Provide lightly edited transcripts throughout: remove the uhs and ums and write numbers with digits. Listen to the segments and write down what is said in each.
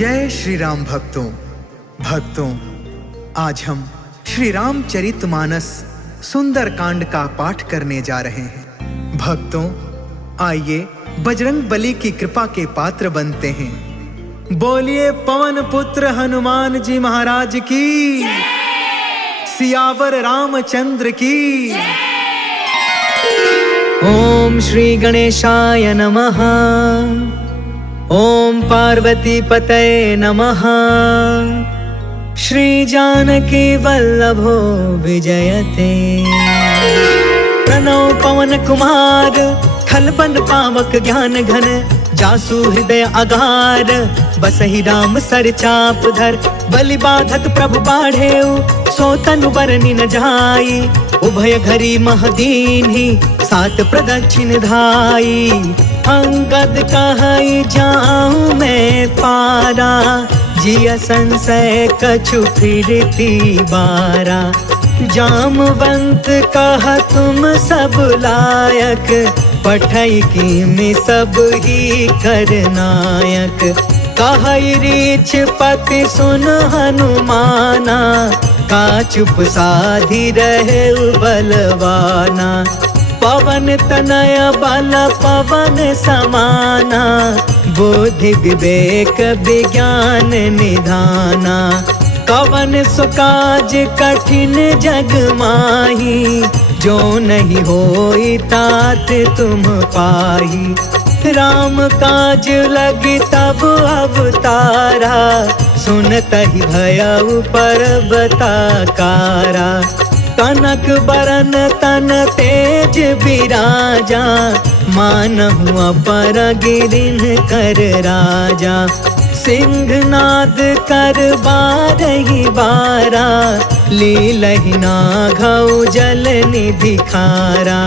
जय श्री राम भक्तों, आज हम श्री रामचरितमानस सुंदर कांड का पाठ करने जा रहे हैं। भक्तों, आइए बजरंग बली की कृपा के पात्र बनते हैं। बोलिए पवन पुत्र हनुमान जी महाराज की, सियावर रामचंद्र की। ओम श्री गणेशाय नमः। ओम पार्वती पतये नमः। श्री जानकी वल्लभो विजयते। प्रणव पवन कुमार, खलबन पावक ज्ञान घन, जासु हृदय अगार, बसहि राम सर चाप धर। बलि बाधक प्रभु बाढ़ेउ, सो तनु बरनि न जाई। उभय घरी महदीन्हि, सात प्रदक्षिण धाई। अंगद कहई जाऊं मैं पारा, जिया संशय कछु फिरती बारा। जामवंत कहा तुम सब लायक, पठई की में सब ही करनायक। कहई रीछ पति सुन हनुमाना, का चुप साधी रहे बलवाना। पवन तनय बल पवन समाना, बुद्धि विवेक विज्ञान निधाना। कवन सुकाज कठिन जग माही, जो नहीं होई तात तुम पाही। राम काज लगी तब अवतारा, सुनतहि भयउ पर्वताकारा। कनक बरन तन तेज बिराजा, मानहु अपर गिरिन कर राजा। सिंहनाद कर बारहि बारा, लीलहि नाघउ जल निधि खारा।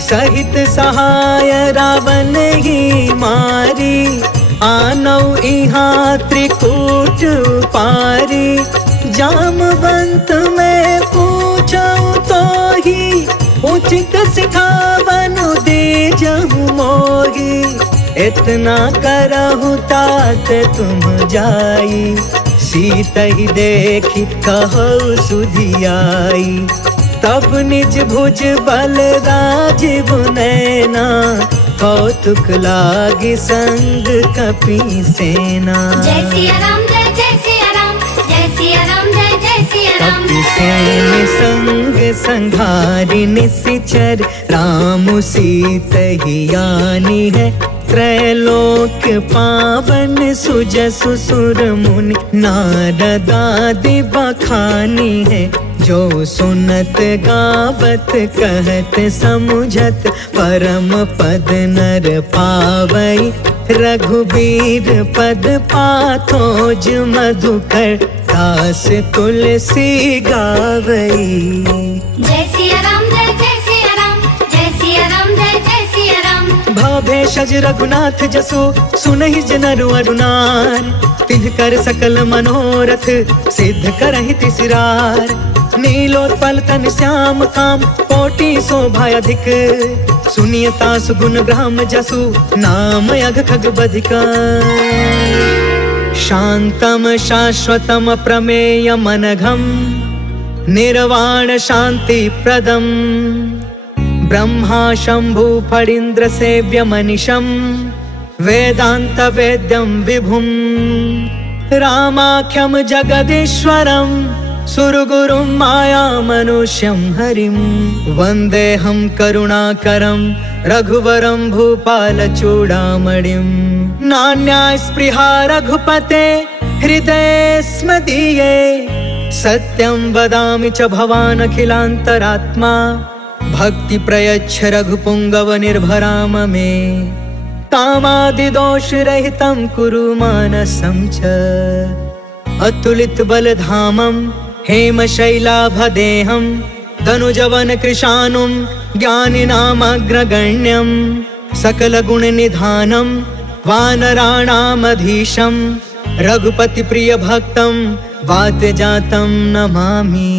सहित सहाय रावण ही मारी, आनौ इहाँ त्रिकूट पारी। जामवंत में पूछऊं तो ही, उचित सिखावनु दीजहु मोही। इतना करहु तात तुम जाई, सीतहि देखी कहु सुधियाई। तब निज भुज बल राजीव नैना, कौतुक लागी संग कपि सेना। जय सिया राम, जय जय सिया राम, जय सिया राम, जय जय सिया राम। कपि सेन संग संघारि निशिचर, राम सीतहि आनी है। त्रैलोक पावन सुजसु सुर मुनि, नारद आदि बखानी है। जो सुनत गावत कहत समुझत, परम पद नर पावई। रघुबीर पद पाथोज मधुकर, दास तुलसी गावई। जय सिया राम, जय जय सिया राम, जय सिया राम, जय जय सिया राम। भव भेषज रघुनाथ जसु, सुनहि जनरु अरुनार। तिन्ह कर सकल मनोरथ, सिद्ध करहि तिसिरार। नीलोत्पल तन श्याम काम, कोटि शोभा अधिक। सुनियता सुगुण ब्रह्म जसु, नाम अघ खग बधिका। शांतम शाश्वतम प्रमेय मनघम, निर्वाण शांति प्रदम। ब्रह्मा शंभु फणीन्द्र सेव्य मनिषम, वेदांत वेद्यम विभुम। रामाख्यम जगदीश्वरम, सुरगुरुं माया मनुष्यं हरिं। वन्देऽहं करुणाकरं, रघुवरं भूपाल चूडामणिं। नान्या स्पृहा रघुपते, हृदये स्म दीये। सत्यं वदामि च भवान् अखिलान्तरात्मा, भक्ति प्रयच्छ रघुपुङ्गव निर्भराम मे। कामादिदोष रहितं कुरु मानसं च, अतुलित बलधामं हेम शैलाभदेहं। तनुजवन कृशानुं, ज्ञानिनामग्रगण्यं। सकल गुण निधानं, वानराणामधीशं। रघुपति प्रिय भक्तं, वातजातं नमामि।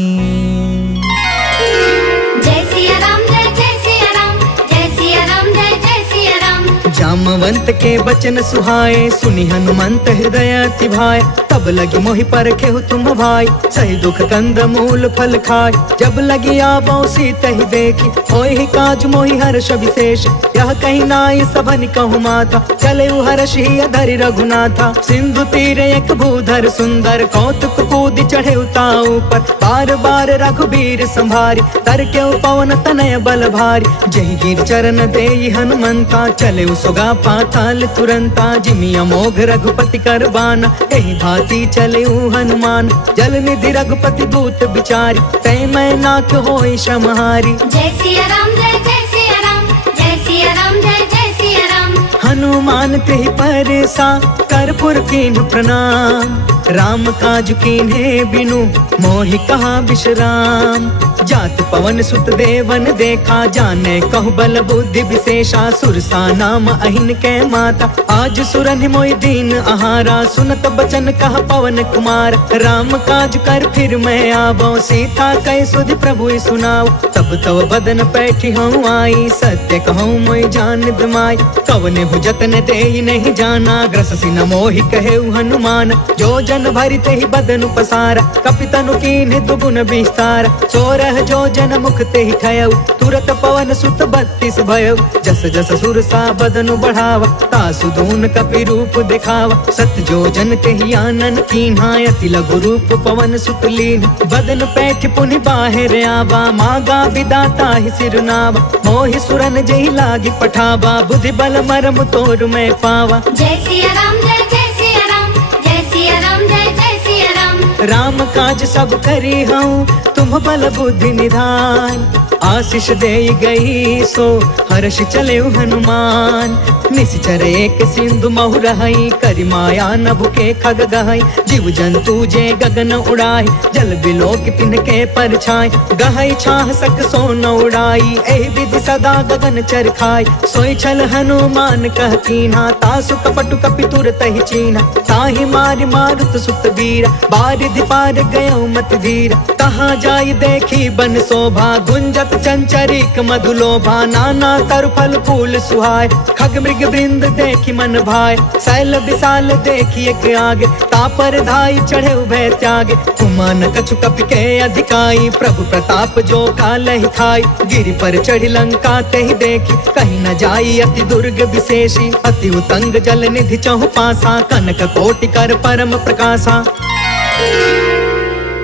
जय सिया राम, जय जय सिया राम, जय सिया राम, जय जय सिया राम। नामवंत के बचन सुहाए, सुनी हनुमंत हृदय अति भाए। तब लगी मोहि परखेहु तुम भाई, सही दुख कंद मूल फल खाय। जब लगी आवो सीत ही देखी, होय ही काज मोहि हर्ष विशेष। यह कहीं नाई सबन कहु माता, चले हर्ष ही धरि रघुनाथा। सिंधु तीर एक भूधर सुंदर, कौतुक कूद चढ़े उताऊ पर। बार बार रघुबीर संभारी, तर के पवन तनय बल भारी। जही गिर चरण देई हनुमंता, चले सुगा पाताल तुरंता। जिमि अमोघ रघुपति कर बाना, एहि भांति चले हनुमान। जल निधि रघुपति दूत बिचारी, तै मैं नाथ होई श्रमहारी। जय सिया राम जय जय सिया राम, जय सिया राम जय जय सिया राम। हनुमान तेहि परसा, कर्पूर कीन्ह प्रणाम। राम काज कीन्हे बिनु, मोहि कहा विश्राम। जात पवन सुत देवन देखा, जाने कहु बल बुद्धि विशेषा। सुरसा नाम अहिन के माता, आज सुरन मोहि दीन आहारा। सुनत बचन कहा पवन कुमार, राम काज कर फिर मैं आवो। सीता कह सुधि प्रभु सुनाओ, तब तव बदन पैठी हूँ आई। सत्य कहूँ मोहि जान दमाई, कवने हु जतन देई नहीं जाना। ग्रससि न मोहि कहेउ हनुमान, जो जन भरि तेहि बदन पसारा। कपितनु कीन्ह दुगुन विस्तार, सोरह जो जन मुख तेहि ठयउ। तुरत पवन सुत 32 भयउ, जस जस सुरसा बदनु बढ़ावा। तासु दून कपि रूप दिखावा, सत जो जन तेहि आनन कीन्हा। अति लघु रूप पवन सुत लीन, बदन पैठ पुनि बाहिर आवा। मागा विदाता ही सिरनावा, मोहि सुरन जेहि लागी पठावा। बुद्धि बल मरम तोर मैं पावा। जय सिया राम जय जय सिया राम, जय सिया राम जय जय सिया राम। राम काज सब करी हूँ, तुम बल बुद्धि निधान। आशीष दे गई सो, हर्ष चले हनुमान। निश्चर एक सिंधु महु रहई, करि माया नभ के खग गहई। जीव जंतु जे गगन उड़ाई, जल बिलोक तिनके परछाई। गहई छाह सक सो न उड़ाई, एहि विधि सदा गगन चर खाई। सोई छल हनुमान कह कीन्हा, तासु कपटु कपि तुरत ही चीन्हा। ताहि मारि मारुत सुत वीरा, बारिधि पार गयो मत धीरा। कहाँ जाई देखी बन शोभा, गुंजत चंचरिक मधुलोभा। नाना तरु फल फूल सुहाय, खग मृग वृंद देखी मन भाय। शैल विशाल देखी एक आगे, तापर धाई चढ़े उभय त्यागे। कुमान कछु कपि के अधिकाई, प्रभु प्रताप जो कालहि थाई। गिरि पर चढ़ी लंका तेहि देखी, कहीं न जाई अति दुर्ग विशेषी। अति उतंग जल निधि चहु पासा, कनक कोटि कर परम प्रकाशा।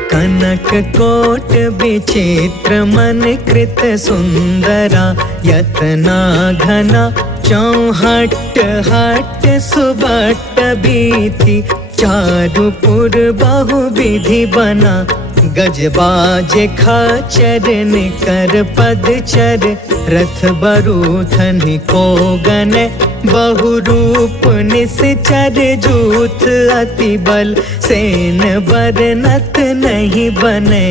कनक कोट विचित्र मन कृत सुंदरा। यतना घना चौहट हट सुबट बीती। चारु पुर बहु विधि बना, गजबाज खचर निकर पदचर। रथ बरूथन को गन, बहु रूप निश्चर। जूथ अति बल, सेन बरनत नहीं बने।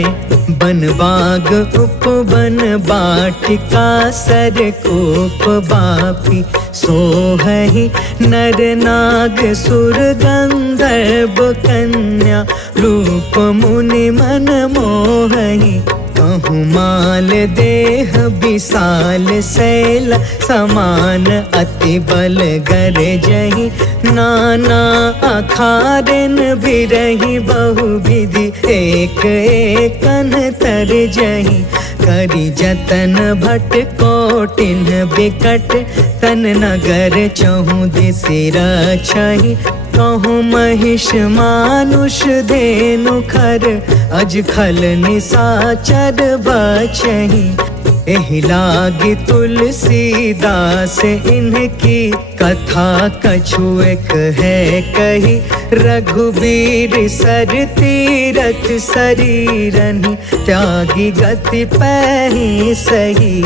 बन बाग उपवन बाटिका, सर कोप बापी। सोहहि नर नाग सुर गंधर्व कन्या। रूप मुनि मन मोहहि, कहूँ माल देह विशाल। शैल समान अति बल गरजहि, नाना अखारन बिरहि। बहु विधि एक एकन तरजहि, करि जतन भट कोटिन बिकट। तन नगर चहु दिसि रक्षहि, कहूँ महिष मानुष धेनु खर। अज खल निसाचर बचहि, एहि लागी तुलसीदास इनकी। कथा कछु एक है कही, रघुबीर सर तीरथ शरीरनि। त्यागी गति पैहि सही,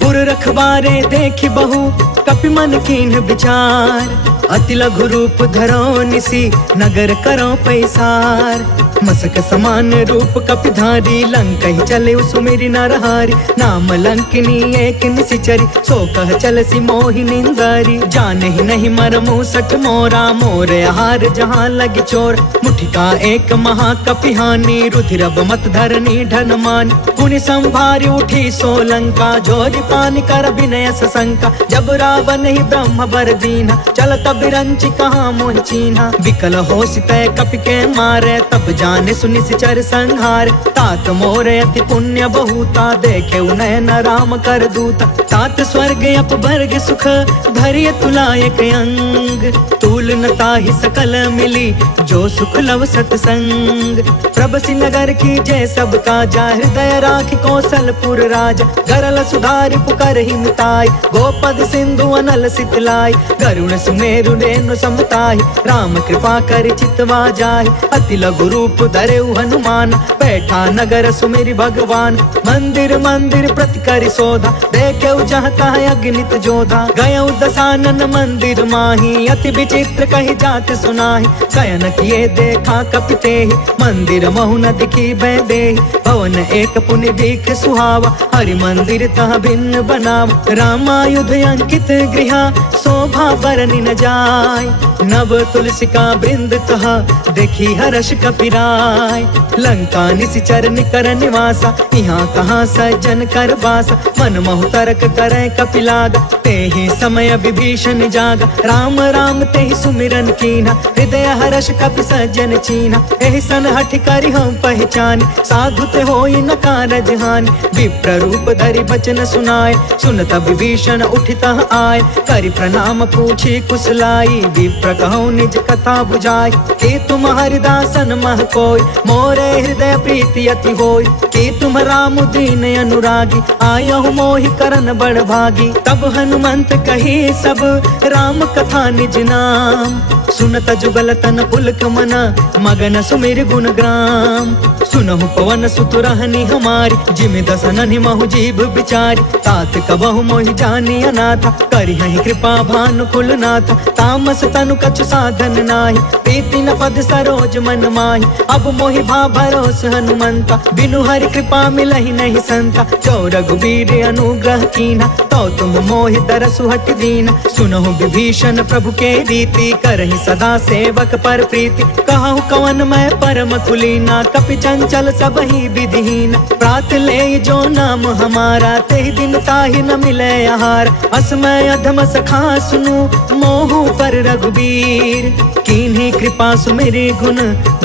पुर रखवारे देखि बहु कपि मन कीन्ह विचार। अति लघु रूप धरो निसी, नगर करो पैसार। मसक समान रूप कपिधारी, लंका ही चले सुमेरी नरहारी। नाम लंकिनी एक निशिचरी, सो कह चल सी मोहि निंदारी। जाने ही नहीं मरमु सठ मोरा, मोर आहार जहाँ लगी चोर। मुठिका एक महाकपिहानी, रुधिरब मत धरनी ढन मान। पुनि संभारी उठी सोलंका, जोरी पानी कर विनय सशंका। जब रावण ही ब्रह्म बर दीना, चलत बिरंची कहाँ मोहि चीन्हा। विकल हो तय कपि के मारे, तब जाने सुनि सिचर संहार। तात मोर अति पुण्य बहुता, देखे नयन राम कर दूता। तात स्वर्ग अपवर्ग सुख, धरिय तुलायक अंग। तूल न ताहि सकल मिली, जो सुख लव सतसंग। प्रभसि नगर की जय सब काजा, हृदय राख कौशलपुर राजा। गरल सुधारि पुकर ही मिताई, गोपद सिंधु अनल सितलाई। गरुण सुमेरु रेणु समताहि, राम कृपा कर चितवा जाहि। अति लघु रूप धरेउ हनुमान, बैठा नगर सुमेरि भगवान। मंदिर मंदिर प्रति करि शोधा, देखेउ जहाँ तहाँ अगणित जोधा। गयउ दसानन मंदिर माही, अति विचित्र कही जात सुनाही। शयन किए देखा कपि तेहि, मंदिर महु न दिखी बै देहि। भवन एक पुनि दीख सुहावा, हरि मंदिर तह भिन्न बनावा। रामायुध अंकित गृहा, शोभा बरनि न जाय। नव तुलसिका बृंद तह, देखी हर्ष कपिराय। लंका निशिचर निकर निवासा, यहाँ कहाँ सज्जन कर बासा। मन महु तर्क करे कपिलागा, तेहि समय विभीषण जागा। राम राम तेहि सुमिरन कीन्हा, हृदय हर्ष कपि सज्जन चीन्हा। एहि सन हठि करि हम पहचानी, साधु ते होई न कारज हानि। विप्र रूप धरि बचन सुनाए, सुनत विभीषण उठितः आए। करि प्रणाम पूछी कुशलाई, विप्र कहूँ निज कथा बुझाई। कि तुम हरिदासन मह कोय, मोरे हृदय प्रीति अति होय। कि तुम राम दीन अनुरागी, आयहु मोहि करन बड़ भागी। तब हनुमंत कही सब, राम कथा निज नाम। सुनत जुगल तन पुलक मना, मगन सुमिर गुण ग्राम। सुनहु पवन सुत रहनी हमारी, जिमि दसननि महु जीव बिचारी। तात कबहु मोहि जानी अनाथा, करिहहि कृपा भानुकुल नाथा। तामस तनु कछु साधन नाही, प्रीति न पद सरोज मन माही। अब मोहि भा भरोस हनुमंता, बिनु हरि कृपा मिलहि नहीं संता। जो रघुबीर अनुग्रह कीन्हा, तो तुम मोहि दरसु हटि दीन्हा। सुनहु विभीषण प्रभु के रीति, करहि सदा सेवक पर प्रीति। कहूँ कवन मैं परम कुलीना, कपि चंचल सबहि विधिहीन। प्रात ले जो नाम हमारा, तेहि दिन ताहि न मिले आहार। असमय अधम सखा सुनु, मोहु पर रघुबीर। कीन्ही कृपा सुमिरि गुण,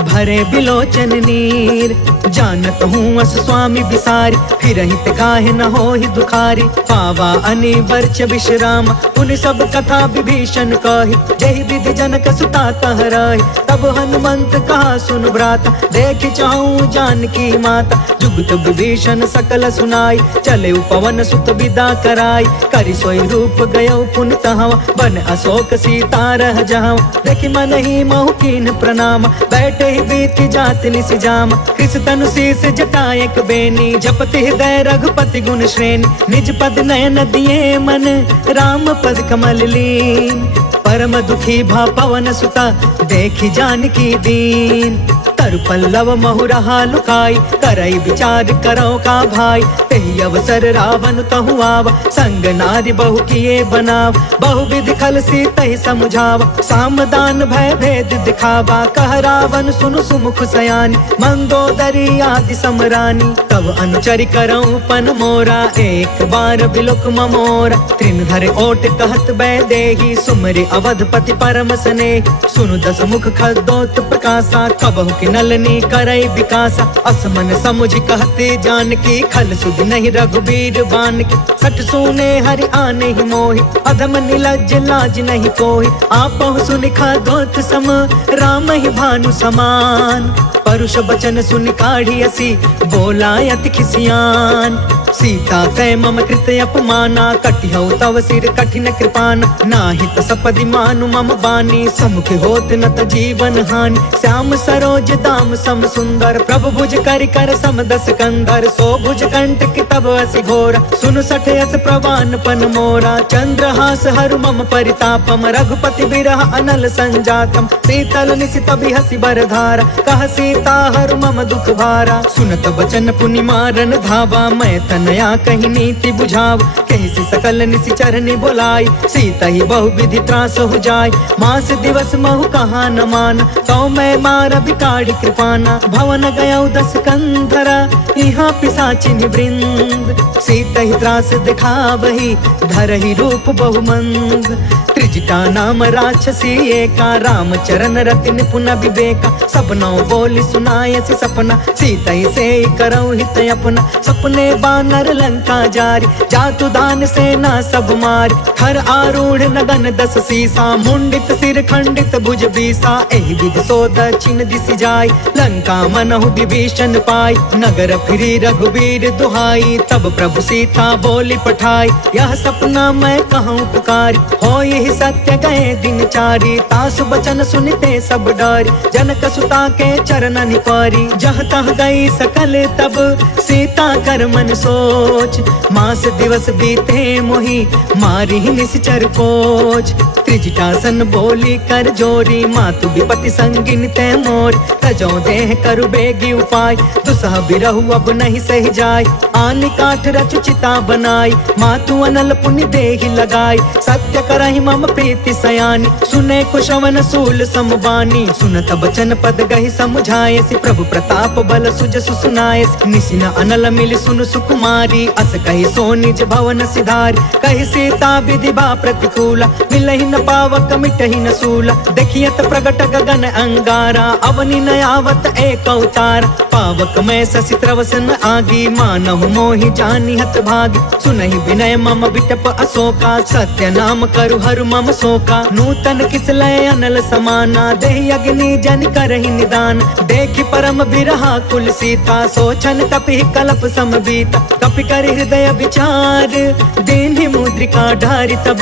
भरे बिलोचन नीर। जानत हूँ अस स्वामी बिसारी, फिरहि ते काहे न होहि दुखारी। पावा अनिवर्च विश्राम, उन सब कथा विभीषण कही। जहि विधि जनक सुता तह रही, तब हनुमंत कहा सुन भ्राता। देख चाहूँ जानकी माता, जुगत विभीषण सकल सुनाई। चले पवन सुत विदा कराई, करि सोई रूप गयो पुन तहवा। बन अशोक सीता रह जहाँ, देखि मन ही महु कीन प्रणाम। बैठे ही बीती जात निसि जाम, कृष तनु शीस जटायक बेनी। जपति हृदय रघुपति गुण श्रेणी, निज पद नयन दिए मन, राम पद कमल लीन। परम दुखी भा पवन सुता, देखी जानकी दीन। तरु पल्लव महु रहा लुकाई, करई विचार करो का भाई। तेहि अवसर रावण तहु आवा, संग नारी बहु किए बनाव। बहु विधि खल सी तहि समुझावा, सामदान भय भेद दिखावा। कह रावण सुनु सुमुख सयानी, मंदोदरी आदि समरानी। तब अनुचरि करऊं पन मोरा, एक बार बिलुक ममोरा। त्रिन धर ओट कहत बै देही, सुमरि अवधपति परम स्नेही। सुनु दस मुख खदोत प्रकाशा, कबहु कि नलनी करई विकासा। असमन समुझ कहते जानकी, खल सुध नहीं रघुबीर बानकी। सठ सुने हरि आने ही मोहि, अधम निलज्ज लाज नहीं कोहि। आपहु सुनि खदोत सम, राम ही भानु समान। परुष बचन सुनि काढ़ी असी, बोला अति खिसियान। सीता कै मम कृत अपमाना, कटिहउ तव सिर कठिन कृपान। नाहित सपदि मानु मम बानी, समुख होत न त जीवन हानि। श्याम सरोज दाम सम सुंदर, प्रभु भुज करि कर सम दस कंधर। सो भुज कंठ कि तब असि घोर, सुन सठ यस प्रवान पन मोरा। चंद्रहास हरु मम परितापम, रघुपति बिरह अनल संजातम। शीतल निशित बिहसि बरधारा, कह सीता सीता हर मम दुख भारा। सुनत बचन पुनि मारन धावा, मैं तनया कही नीति बुझाव। कही सी सकल निशिचर नि बोलाई, सीता ही बहु विधि त्रास हो जाय। मास दिवस महु कहा न मान, तो मैं मार बिकाड़ी कृपाना। भवन गया 10 कंधरा, यहाँ पिशाचिनि वृंद। सीता ही त्रास दिखावही, धरहि रूप बहुमंद। त्रिजटा नाम राक्षसी एका, राम चरण रति निपुण विवेका। सबनौ बोली सुनाय सी सपना, सीता ही से करौ हित अपना। सपने बानर लंका जारी, जातु दान सेना सब मारी। हर आरूढ़ नगन 10 सीसा, मुंडित सिर खंडित भुज बीसा। एहि विधि सो दक्षिण दिशि जाय, लंका मनहु विभीषण पाई। नगर फिरी रघुवीर दुहाई, तब प्रभु सीता बोली पठाई। यह सपना मैं कहूँ पुकारी, हो यही सत्य गए दिन चारी। तासु बचन सुनते सब डरी, जनक सुता के चरण निपारी। जह तह गई सकल तब, सीता कर मन सोच। मास दिवस बीते मोहि, मारी निश्चर कोच। त्रिजटासन बोली कर जोरी, मातु विपति संगिन ते मोर। तजो देह करु बेगी उपाय, दुसह बिरहु अब नहीं सह जाय। आन काठ रचु चिता बनाई, मातु अनल पुनि देहि लगाई। सत्य करहि मम प्रीति सयानी, सुने कुशवन सूल समबानी। सुनत बचन पद गहि समुझाय, सि प्रभु प्रताप बल सुजसु सुनाय। निसिन अनल मिलि सुनु सुकुमारी, अस कहि सो निज भवन सिधारी। कहि सीता विधि बा प्रतिकूला, मिलहि न पावक मिटहि न सूला। देखियत प्रगट गगन अंगारा, अवनि न आवत एक अवतार। पावक मैं ससि त्रवसन आगी, मानहु मोहि जानि हत भागी। सुनहि विनय मम बिटप अशोका, सत्य नाम करु हरु मम शोका। नूतन किसलय अनल समाना, देहि अग्नि जन करहि निदान। देखि परम बिरहा कुल सीता, सोचन कपि कलप सम बीता। कपि कर हृदय विचार, दीन्हि मुद्रिका ढारि तब।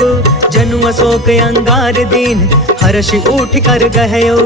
जनु अशोक अंगार दीन, हर्षि उठ कर गहयो।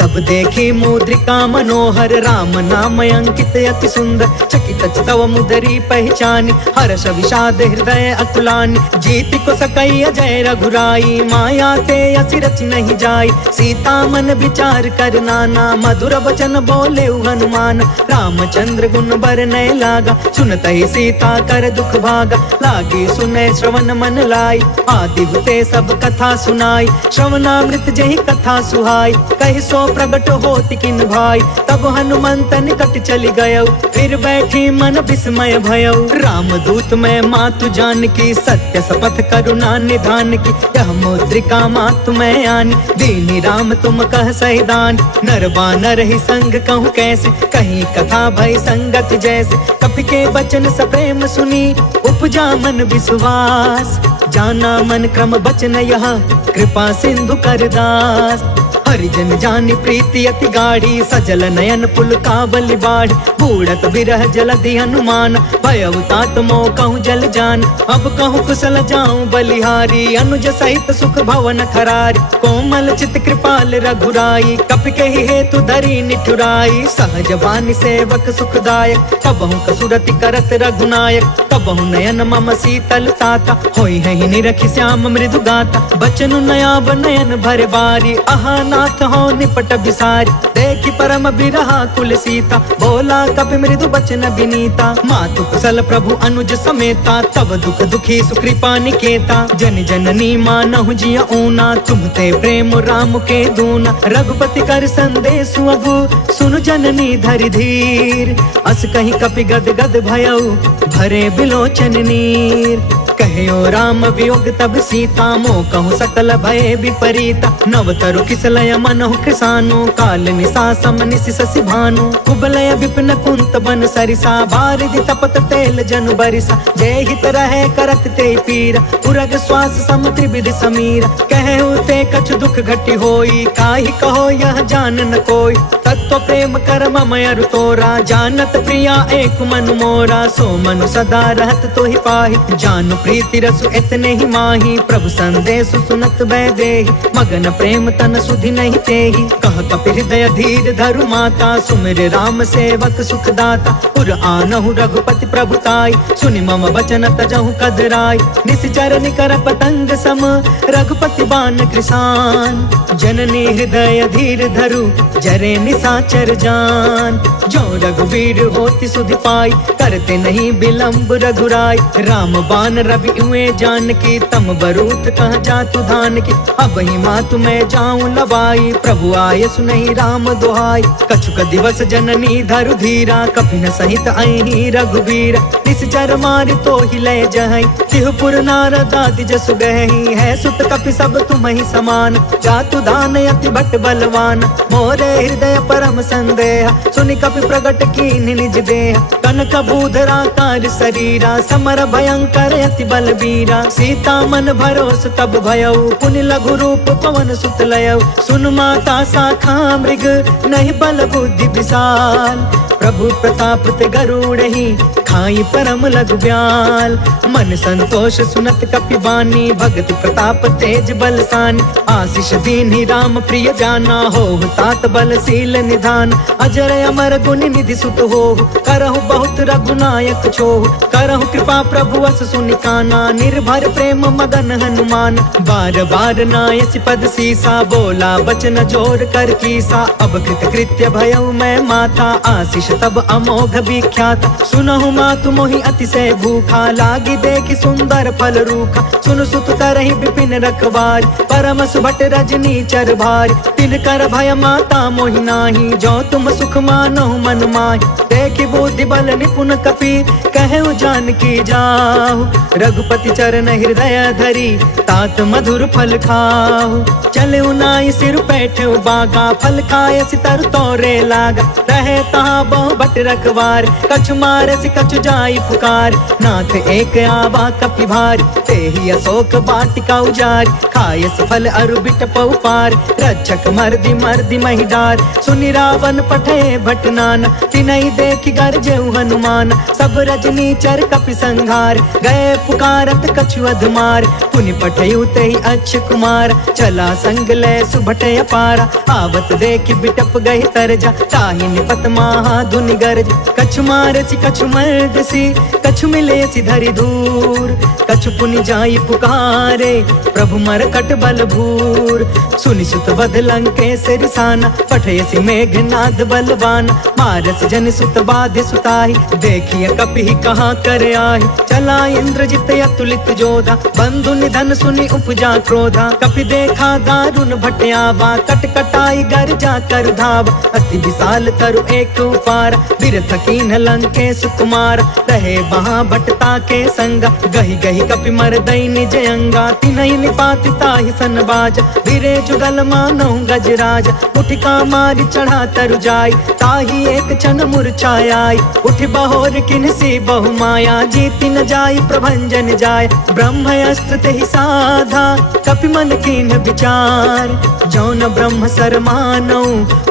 तब देखी मुद्रिका मनोहर, राम नाम अंकित अति सुंदर। चकित तव मुदरी पहचानी, हर्ष विषाद हृदय अकुलानी। जीति को सकई अजय रघुराई, माया ते असि रचि नहीं जाई। सीता मन विचार कर नाना, मधुर वचन बोले हनुमान। रामचंद्र गुण बरनय लागा, सुनत ही सीता कर दुख भागा। लागी सुने श्रवण मन लाई, आदि हुते सब कथा सुनाई। श्रवणामृत जहि कथा सुहाई, कहि सो प्रगट होति किन भाई। तब हनुमंत निकट चली गयो, फिर बैठी मन विस्मय भयो। राम दूत मैं मातु जान की, सत्य शपथ करुणा निधान की। यह मुद्रिका मातु मैं आनी, दीनी राम तुम कह सहिदान। नर बानर ही संग कहूँ कैसे, कहीं कथा भई संगत जैसे। कपि के बचन सप्रेम सुनी, उपजा मन विश्वास। जाना मन क्रम बचन यह, कृपा सिंधु कर दास। हरिजन जानि प्रीति अति गाढ़ी, सजल नयन पुल कावली बाढ़। बूढ़त बिरह जलधि हनुमान, भयउ तात मोह कहूँ जल जान। अब कहूँ कुशल जाऊं बलिहारी, अनुज सहित सुख भवन खरारी। कोमल चित कृपाल रघुराई, कपि कहि हेतु धरी निठुराई। सहज बानी सेवक सुखदायक, कबहु कसुरति करत रघुनायक। कबहु नयन मम शीतल ताता, होई है निरखि श्याम मृदु गाता। बचनु नयाब नयन भर बारी, आहा नाथ हो निपट बिसारी। देखि परम बिरहा कुल सीता, बोला कपि मृदु बचन विनीता। मातु कुशल प्रभु अनुज समेता, तब दुख दुखी सुकृपा निकेता। जन जननी मानहु जिय ऊना, तुमते प्रेम राम के दूना। रघुपति कर संदेश अगु, सुनु जननी धरि धीर। अस कहीं कपि गद गद भयउ, भरे बिलोचन नीर। कहो राम वियोग तब सीता, मोह कहूँ सकल भय विपरीता। नव तरु किसलय मनहु कृसानु, काल निशा सम निशि शशि भानु। कुबलय विपिन कुंत बन सरिसा, बारिधि तपत तेल जनु बरिसा। जय हित रहे करत ते पीरा, उरग श्वास सम त्रिविधि समीरा। कहु ते कछु दुख घटी होई, काहि कहो यह जान न कोई। तत्व प्रेम कर मम अरु तोरा, जानत प्रिया एक मनु मोरा। सो मनु सदा रहत तो ही पाहि, जानु प्रीति रसु इतने ही माही। प्रभु संदेश सुनत वैदेही, मगन प्रेम तन सुधि नहीं तेही। कह कपि हृदय धीर धरु माता, सुमिर राम सेवक सुखदाता। पुर आनहु रघुपति प्रभुताई, सुनि मम वचन तजहु कदराई। निश्चर निकर पतंग सम, रघुपति बान कृसान। जननी हृदय धीर धरु, जरे निशा चराचर जान। जो रघुवीर होती सुधि पाई, करते नहीं विलंब रघुराई। राम बान रवि हुए जान की, तम बरूत कह जातु धान की। अब ही मातु मैं जाऊं लवाई, प्रभु आय सुनहि राम दुहाई। कछुक दिवस जननी धरु धीरा, कपिन सहित अहि रघुवीर। निश्चर मारि तो ही लय जहई, तिहुपुर नारद आदि जसु गहई। है सुत कपि सब तुम ही समान, जातु दान अति भट बलवान। मोरे हृदय परम संदेह, सुनि कपि प्रगट कीन निज देह। कनक बूधरा कार शरीरा, समर भयंकर अति बलबीरा। सीता मन भरोस तब भयउ, पुनि लघु रूप पवन सुत लयउ। सुन माता शाखा मृग, नहीं बल बुद्धि विशाल। प्रभु प्रताप ते गरुड़हि, खाई परम लघु ब्याल। मन संतोष सुनत कपि बानी, भगति प्रताप तेज बलसानी। आशीष दीन्हि राम प्रिय जाना, होहु तात बलशील निधान। अजर अमर गुण निधि सुत होहु, करहु बहुत रघुनायक छोहु। करहु कृपा प्रभु अस सुनि काना, निर्भर प्रेम मगन हनुमान। बार बार नायसि पद सीसा, बोला बचन जोर कर कीसा। अब कृत कृत्य भयउ मैं माता, आशीष तब अमोघ विख्यात। सुनहु मातु मोहि अतिशय भूखा, लागी देखि सुंदर फल रूखा। सुन सुत करहि विपिन रखवार, परम सुभट रजनी चर भार। तिन कर भय माता मोहि नाही, जो तुम सुख मानहु मन माहि। देखि बुद्धि बल निपुण कपि, कहु जानकी जाहु। रघुपति चरण हृदय धरी, तात मधुर फल खाहु। चलउ नाई सिर बैठउ बागा, फल खाय सितर तोरे लागा। रहे तहाँ बहु बट रखवार, कछु मारसि कछु जाई पुकार। नाथ एक आवा कपि भार, तेहि अशोक वाटिका उजारि। खायसि फल अरु बिटपउ पार, रक्षक मर्दि मर्दि महि डार। सुनि रावण पठे भट नाना, तिनहि देखि गरजेउ हनुमान। सब रजनी चर कपि संघार, गए पुकारत कछु अधमार। पुनि पठयु तेहि अक्ष कुमार, चला संग लय सुभट अपारा। आवत देखि बिटप गहि तरजा, ताहि निपत महा धुनि गरज। कछु मारसि कछु मर्दसि, कछु मिलेसि धरि धूर। कछु पुनि जाई पुकारे, प्रभु मरकट बल भूर। सुनि सुत वध लंकेश रिसाना, पठयसि मेघनाद बलवान। मारस जन सुत बाधि सुताहि, देखिए कपि कहाँ कर आहि। चला इंद्रजित अतुलित जोधा, बंधु निधन सुनि उपजा क्रोधा। कपि देखा दारुण भट आवा, कट कटाई गर जा कर धावा। अति विशाल तरु एक उपार, बिरथ कीन्ह लंकेश कुमार। रहे वहाँ भटता के संगा, गहि गहि कपि मरदई निज अंगा। तिनहि निपाति ताहि सन बाजा, धीरे जुगल मानहु गजराज। उठिका मारि चढ़ा तरु जाई, ताहि एक क्षण मूर्छाई। उठि बहोर किन्हसी बहु माया, जीति न जाई प्रभंजन जाय। ब्रह्म अस्त्र तेहि साधा, कपि मन कीन्ह विचार। जौन ब्रह्म सर मानौ,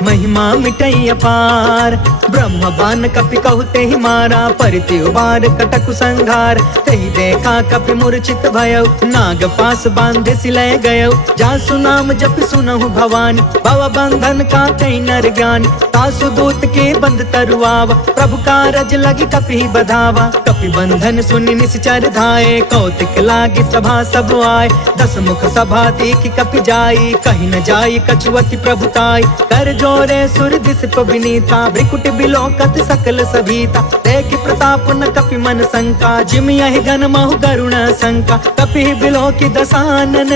महिमा मिटई अपार। ब्रह्म बान कपि कहु तेहि मारा, परिति उबार कटकु संघार। तेहि देखा कपि मूर्छित भयउ, नाग पास बांधे सिलय गयउ। जासु नाम जपि सुनहु भवानी, भव बंधन का कई नर ज्ञानी। तासु दूत के बंद तरुआवा, प्रभु कारज लगी कपि बधावा। कपि बंधन सुनि निश्चर धाये, कौतिक लागी सभा सब आए। दस मुख सभा देखि कपि जाई, कहि न जाई कछु अति प्रभुताई। कर जोरे सुर दिस विनीता, भ्रिकुट बिलोकत सकल सभीता। देखि प्रताप न कपि मन शंका, जिमि यहि गन महु गरुण शंका। कपि बिलोकि दसानन,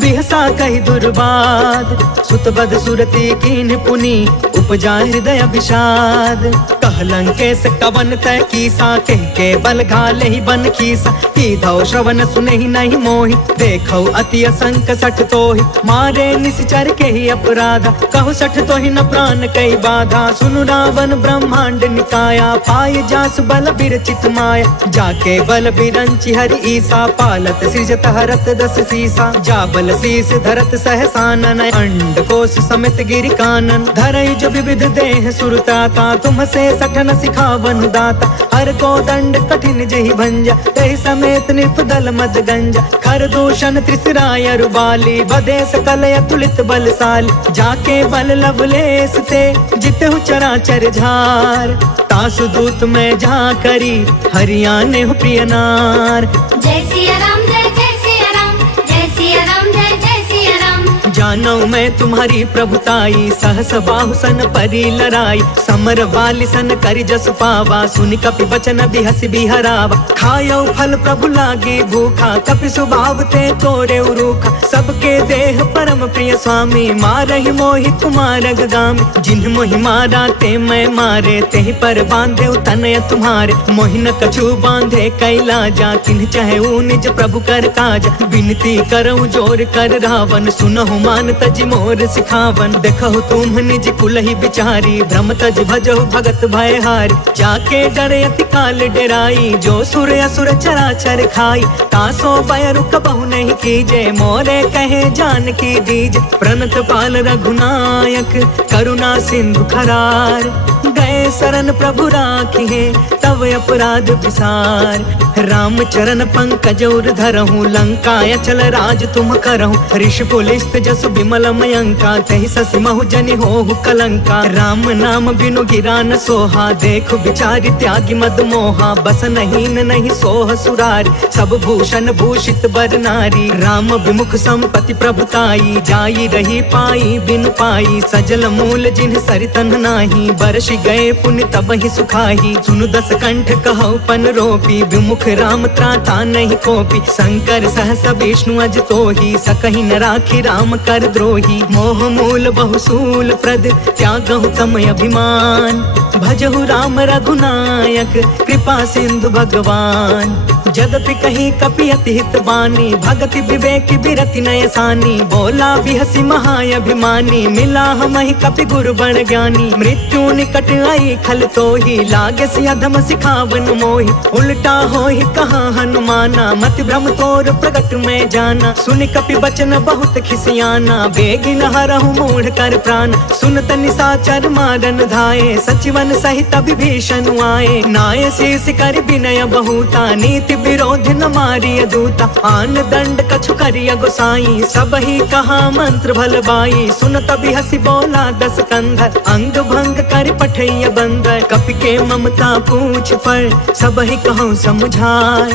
बिहसा कहि दुर्बाद। सुत बध सुरति कीन्ह पुनि, उपजा हृदय विषाद। कह लंकेश कवन तय कीसा, कहि के बल घाले ही बन खीसा। कीधौ श्रवण सुनहि नहीं मोहि, देखौ अति असंक सठ तोहि। मारे निश्चर के ही अपराधा, कहु सठ तोहि न प्राण कई बाधा। सुनु रावण ब्रह्मांड निकाया, पाय जासु बल बिरचित माया। जाके बल बिरंचि हरि ईसा, पालत सृजत हरत दस सीसा। जा बल शीस धरत सहसानन, अंड कोश समेत गिरि कानन। धरई जो विविध देह सुरताता, तुम से सठन सिखावन दाता। हर को दंड कठिन जहि भंजा, तहि समेत निपदल मद गंजा। खर दूषण त्रिसराय अरुबाली, बधे सकल अतुलित बलशाली। जाके बल लवलेस ते, जितहु चराचर झार। तासु दूत में जा करी, हरियाणे हो प्रिय नार। जय सिया राम, जय जय सिया राम, जय सिया राम, जय जय सिया राम। जानो मैं तुम्हारी प्रभुताई, सहस बाहु सन परी लराई, समर वाली सन करि जस पावा, सुनि कपि वचन बिहसि बिहरावा। खायो फल प्रभु लागे भूखा, कपि स्वभाव ते तोरे उरूखा, सबके देह परम प्रिय स्वामी, मारहि मोहि तुम्हारग गामी। जिन्ह मोहि मारा ते मैं मारे, तेहि पर बांधे तनय तुम्हारे, मोहि न कछु बांधे कैलाजा, तिन्ह चाहे निज प्रभु कर काजा। विनती करऊं जोर कर रावण, सुनहु मान तज मोर सिखावन, देखहु तुम निज कुलहि बिचारी, भ्रम तज भजहु भगत भयहारी। जाके डरे अति काल डेराई, जो सुर असुर चराचर खाई, तासो भय रुक बहु नहीं कीजे, मोरे कहे जान की दीज। प्रणत पाल रघुनायक, करुणा सिंधु खरार, गए शरण प्रभु राखिए, तब अपराध विसार। राम चरण पंकज उर धरहूँ, लंका अचल राज तुम करहूँ। ऋषि पुलिस्त जस विमल मयंका, तहि ससि महु जनि होहु कलंका। राम नाम बिनु गिरा न सोहा, देखु बिचारी त्यागी मद मोहा। बस नहीं सोह सुरारी, सब भूषण भूषित बर नारी। राम विमुख संपत्ति प्रभुताई, जाई रही पाई बिनु पाई। सजल मूल जिन्ह सरितन नाही, बरसि गए पुण्य तब ही सुखाही। सुनु दस कंठ कहु पन रोपी, विमुख राम त्राता नहीं कोपी। शंकर सहस विष्णु अज तोही, सकहि न राखी राम कर द्रोही। मोह मूल बहुसूल प्रद, त्यागहु तम अभिमान। भजहु राम रघुनायक, कृपा सिंधु भगवान। जदपि कहीं कपि अति हित बानी, भगति विवेक बिरति नय सानी। बोला बिहसि महाअभिमानी, मिला हमहि कपि गुरु बड़ ज्ञानी। मृत्यु निकट आई खल तोही, लागे सि अधम सिखावन मोहि। उल्टा होहि कहा हनुमाना, मति भ्रम तोर प्रगट में जाना। सुनि कपि बचन बहुत खिसियाना, बेगिन हरहु मूढ़ कर प्राण। सुनत निशाचर मारन धाये, सचिवन सहित विभीषण आए। नाय शीस कर विनय बहुता, नीति विरोध न मारिय दूता। आन दंड कछु करिय गोसाई, सब ही कहा मंत्र भल बाई। सुनत बिहसि बोला दस कंधर, अंग भंग कर पठैय बंदर। कपि के ममता पूछ पर, सब ही कहूँ समुझाय।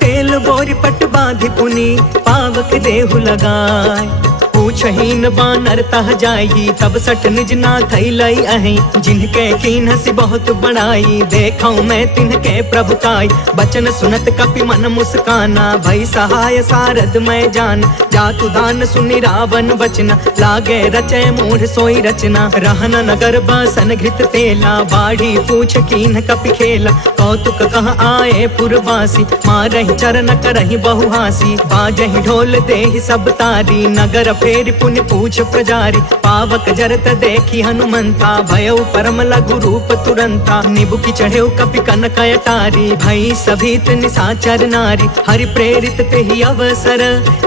तेल बोरि पट बांधि पुनि, पावक देहु लगाय। पूछहीन बानर तह जाई, तब सठ निज नाथ लई अहि। जिनके कीन्हसि बहुत बड़ाई, देखऊं मैं तिनके प्रभुताई। बचन सुनत कपि मन मुस्काना, भई सहाय सारद मैं जान। जातु दान सुनि रावण बचना, लागे रचय मूढ़ सोई रचना। रहन नगर बासन घृत तेला, बाढ़ी पूछ कीन्ह कपि खेला। कौतुक कह आए पुरवासी, मारहि चरण करहि बहु हासी। बाजहि ढोल देहि सब तारी, नगर फेर पुण्य पूछ प्रजारी। पावक जरत देखी हनुमंता, भयउ परम लघु रूप तुरंता। निबुकि चढ़ेउ कपि कनक अटारी, भई सभीत निशाचर नारी। हरि प्रेरित तेहि अवसर,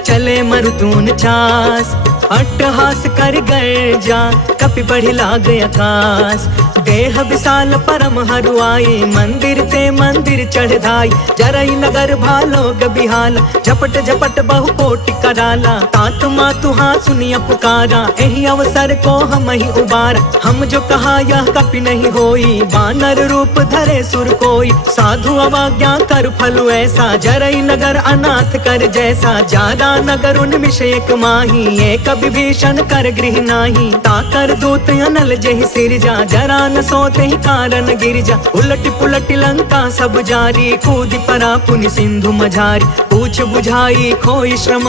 चले मरुतून चास। अट्टहास कर गर्जा, कपि बढ़ि लाग आकाश। देह विशाल परम हरुआई, मंदिर ते मंदिर चढ़ धाई। जरई नगर भालोग बिहाला, झपट झपट बहु कोटि कराला। तात मातु हाँ सुनिय पुकारा, एहि अवसर को हम ही उबारा। हम जो कहा यह कपि नहीं होई, बानर रूप धरे सुर कोई। साधु अवज्ञा कर फलु ऐसा, जरई नगर अनाथ कर जैसा। जादा नगर उन्मिष एक माही, एक विभीषण कर गृह नाही। ताकर दूत अनल जहि सिरजा, जरा न सोते ही कारण गिरजा। उलट पुलट लंका सब जारी, कूदि परा पुनि सिंधु मझारी। पूछ बुझाई खोई श्रम,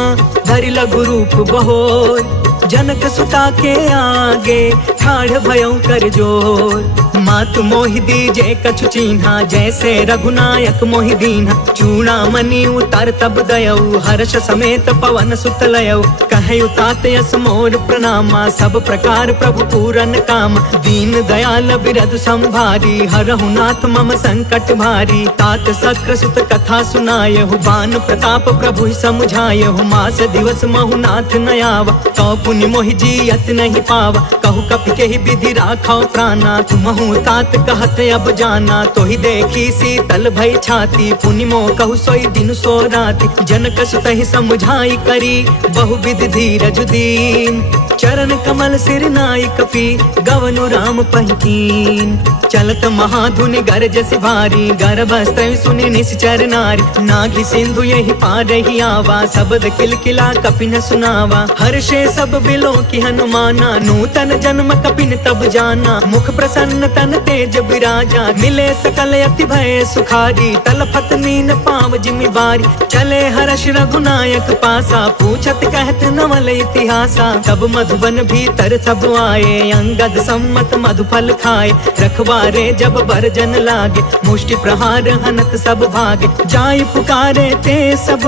धरि लघु रूप बहोर। जनक सुता के आगे, ठाढ़ भयउ कर जोर। मातु मोहि दीजे कछु चीन्हा, जैसे रघुनायक मोहि दीन्हा। चूड़ामणि उतर तब दयऊ, हर्ष समेत पवन सुत लयऊ। कहयु तात यस मोर प्रणामा, सब प्रकार प्रभु पूरन काम। दीन दयाल बिरधु संभारी, हरहु नाथ मम संकट भारी। तात सक्र सुत कथा सुनायहु, बान प्रताप प्रभु समुझायहु। मास दिवस महु नाथ न आवा, तो पुनि मोहि जियत नहीं पावा। कहु कपि के ही विधि राखो प्राणा, तुमहु तात कहत अब जाना। तो ही देखी शीतल भई छाती, पुनिमो कहु सोई दिन सो राति। जनक सुत ही समुझाई करी, बहुविध धीरज दीन। चरण कमल सिर नाई कपि, गवनु राम पहिकीन। चलत महाधुनि गरजस भारी, गर्भस्त्र सुनि निश्चर नारी। नाघि सिंधु यही पार ही आवा, शब्द किलकिला कपिन सुनावा। हर्षे सब बिलो की हनुमाना, नूतन जन्म कपिन तब जाना। मुख प्रसन्न तन तेज विराजा, मिले सकल अति भय सुखारी। तलफत नीन पाव जिमि बारी, चले हर्ष रघुनायक पासा। पूछत कहत नवल इतिहासा, तब मधुबन भीतर सब आए। अंगद सम्मत मधुफल खाए, रखवारे जब बरजन लागे। मुष्टि प्रहार हनत सब भागे, जाय पुकारे ते सब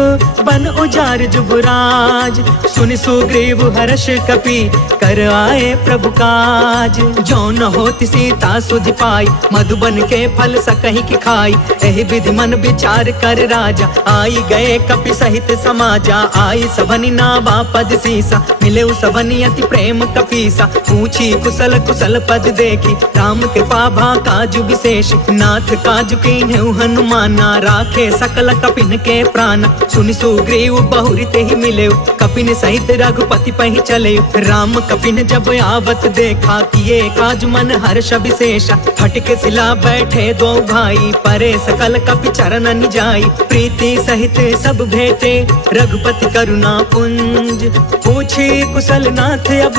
बन उजार जुबराज। सुनि सुग्रीव हर्ष कपि, कर आए प्रभु काज। जो न होति सीता सुधि पाई, मधुबन के फल सकहि की खाई। एहि विधि मन विचार कर राजा, आई गए कपि सहित समाजा। आई सबनि नावा पद सीसा, मिले सबनि अति प्रेम कपीसा। पूछी कुशल कुशल पद देखी, राम कृपा भा काजु विशेष। नाथ काजु कीन्हु हनुमाना, राखे सकल कपिन के प्राण। सुनि सुग्रीव बहुरी ते ही मिले, कपिन सहित रघुपति पहि चले। राम कपिन जब आवत देखा, किए काज मन हर्ष विशेषा। फटके सिला बैठे दो भाई, परे सकल कपि चरण जाई। प्रीति सहित सब भेटे, रघुपति करुणा पुंज। पूछी कुशल नाथ अब,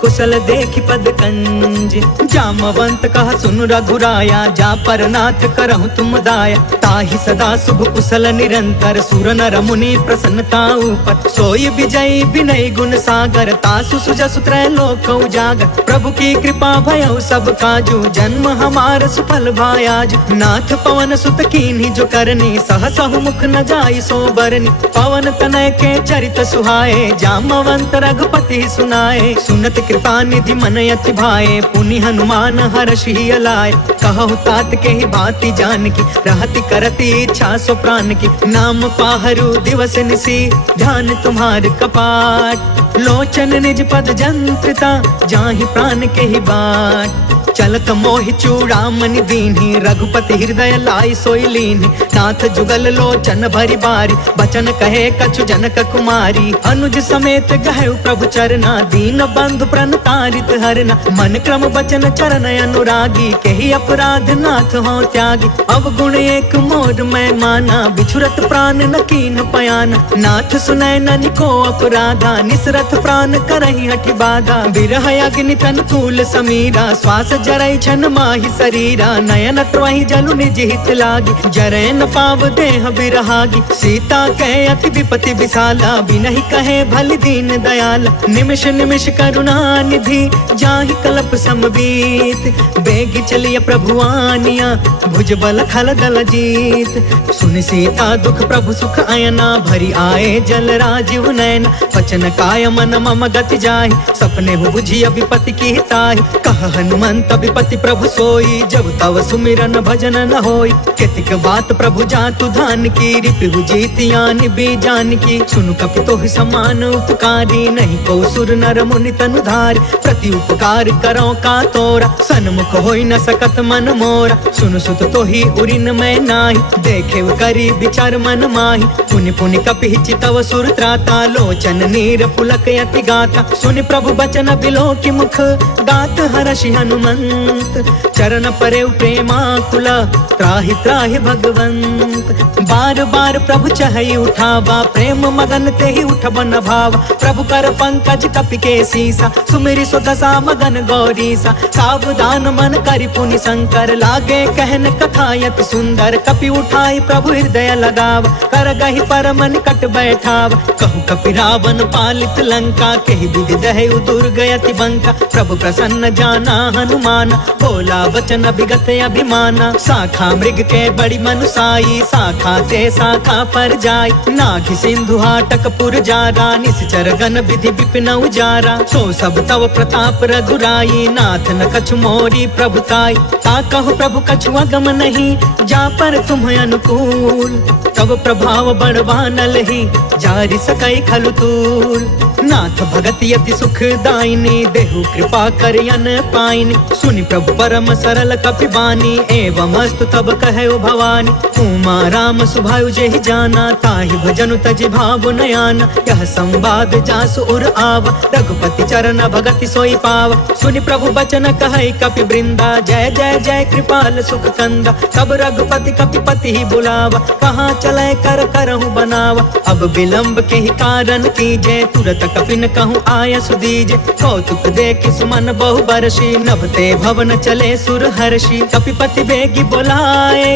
कुशल देखि पद कंज। जामवंत कहा सुन रघुराया, जा पर नाथ करहु तुम दाया। ताहि सदा शुभ कुशल निरंतर, सुर नर मुनि प्रसन्नता ऊपर। सोई विजयी विनय गुण सागर, तासु सुजसु त्रैलोक उजागर। प्रभु की कृपा भयउ सब काजू, जन्म हमार सुफल भायाज। नाथ पवन सुत कीन्ही जो करनी, सहसहु मुख न जाई सो बरनी। पवन तनय के चरित सुहाए, जामवंत रघुपति सुनाए। सुनत कृपा निधि मन अति भाए, पुनि हनुमान हर्ष ही अलाए। कहु तात के ही बाती जान की, रहति करती इच्छा सो प्राण की। नाम पाहरु दिवस निसी, ध्यान तुम्हार कपाट। लोचन निज पद जंत्रिता, जाहि प्राण के ही बाट। चलत मोहि चूड़ामणि दीन्ही, रघुपति हृदय लाई सोई लीन्ही। नाथ जुगल लोचन भरी बारी, बचन कहे कछु जनक कुमारी। अनुज समेत गहु प्रभु चरना, दीन बंधु प्रणतारित हरना। मन क्रम बचन चरण अनुरागी, केहि अपराध नाथ हो त्यागी। अवगुण एक मोर मैं माना, बिछुरत प्राण न कीन्ह पयाना। नाथ सुनय ननि को अपराधा, निसरथ प्राण करहि हठि बाधा। बिरह अग्नि तन तूल समीरा, श्वास जरई छन माहि शरीरा। नयन त्वहि जलु निज हित लागी, जरय न पाव देह बिरहागी। सीता कहे अति विपति विशाला, बिनहि कहे भलि दीन दयाला। निमिष निमिष करुणा निधि, जाहि कल्प समबीत। बेगी चलिय प्रभु आनिया, भुज बल खल दल जीत। सुनि सीता दुख प्रभु सुख अयना, भरी आए जल राजीव नयन। वचन काय मन मम गति जाहि, सपने हु बुझिय विपति की ताहि। कह हनुमंत विपति प्रभु सोई, जब तव सुमिरन भजन न होई। केतिक बात प्रभु जातु धान की, रिपु जीतियानि बीजान की। सुनु कपि तोहि समान उपकारी, नहीं को सुर नर मुनि तनु धारी। प्रति उपकार करो का तोरा, सन्मुख होई न सकत मन मोरा। सुनु सुत तोहि उरिन मैं नाही, देखे करी विचार मन माही। पुनि पुनि कपि चितव सुर त्राता, लोचन नीर पुलक यति गाता। सुनि प्रभु बचन बिलो की मुख, गात हर्षि हनुमंत। चरण परे प्रेमाकुला, त्राहि त्राहि भगवंत। बार बार प्रभु चहई उठावा, प्रेम मगन ते ही उठब न भावा। प्रभु कर पंकज कपि के सीसा, सुमिरि सो दशा मगन गौरीसा। सावधान मन करि पुनि शंकर, लागे कहन कथा यति सुंदर। कपि उठाई प्रभु हृदय लगावा, कर गहि परम निकट बैठावा। कहु कपि रावण पालित लंका, केहि विधि दहु दुर्ग यति बंका। प्रभु प्रसन्न जाना हनुमान, बलवान, बोला वचन अभिगत अभिमाना। शाखा मृग के बड़ी मनुसाई, शाखा ते शाखा पर जाय। नाघि सिंधु हाटकपुर जारा, निश्चर गण विधि विपिन उजारा। सो सब तव प्रताप रघुराई, नाथ न कछु मोरी प्रभुताई। ता कहु प्रभु कछु अगम नहीं, जा पर तुम अनुकूल। तब प्रभाव बड़वानल ही, जारि सकई खलु तूल। नाथ भगति अति सुखदायिनी, देहु कृपा कर अन पाइनी। सुनि प्रभु परम सरल कपि बानी, एवं अस्तु तब कहु भवानी। उमा राम सुभायु जेहि जाना, ताहि भजनु तजि भाव नयाना। यह संवाद जासु उर आवा, रघुपति चरण भगति सोई पावा। सुनि प्रभु बचन कहै कपि वृंदा, जय जय जय कृपाल सुख कंदा। तब रघुपति कपिपति ही बुलावा, कहाँ चले कर करहु बनावा। अब विलंब के ही कारण कीजे, तुरत कपिन कहूँ आय सुदीजे। कौतुक देखि सुमन बहु बरसी, नभते भवन चले सुर हर्षि। कपिपति बेगी बोलाए,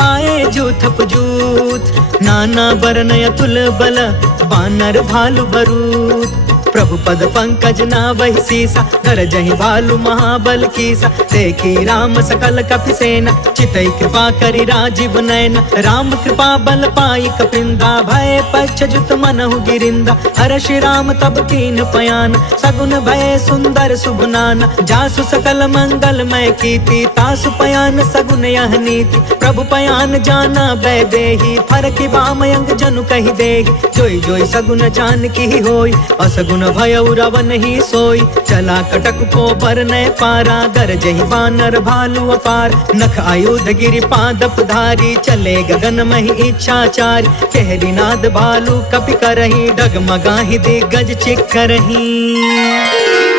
आए जूथप जूथ। नाना बरन अतुल बल, बानर भालु बरूथ। प्रभु पद पंकज नावहि सीसा, गरजहि भालु महाबल कीसा। देखी राम सकल कपिसेना, चितई कृपा करि राजीव नयन। राम कृपा बल पाई कपिंदा, भय पक्ष जुत मनहु गिरिंदा। हर्षि राम तब कीन पयान, सगुन भय सुंदर शुभनान। जासु सकल मंगलमय कीर्ति, तासु पयान सगुन यह नीति। प्रभु पयान जाना बै देहि, फरकि बामयंग जनु कहि देहि। जोई जोई सगुन जानकी ही होई, असगुन भय रावण ही सोई। चला कटक को बरनय पारा, गरजहि बानर भालु अपार। नख आयुध गिरि पादप धारी, चले गगन महि इच्छाचारी। कहरी नाद भालु कपि करही, डगमगाहि दिग्गज चिक्करही।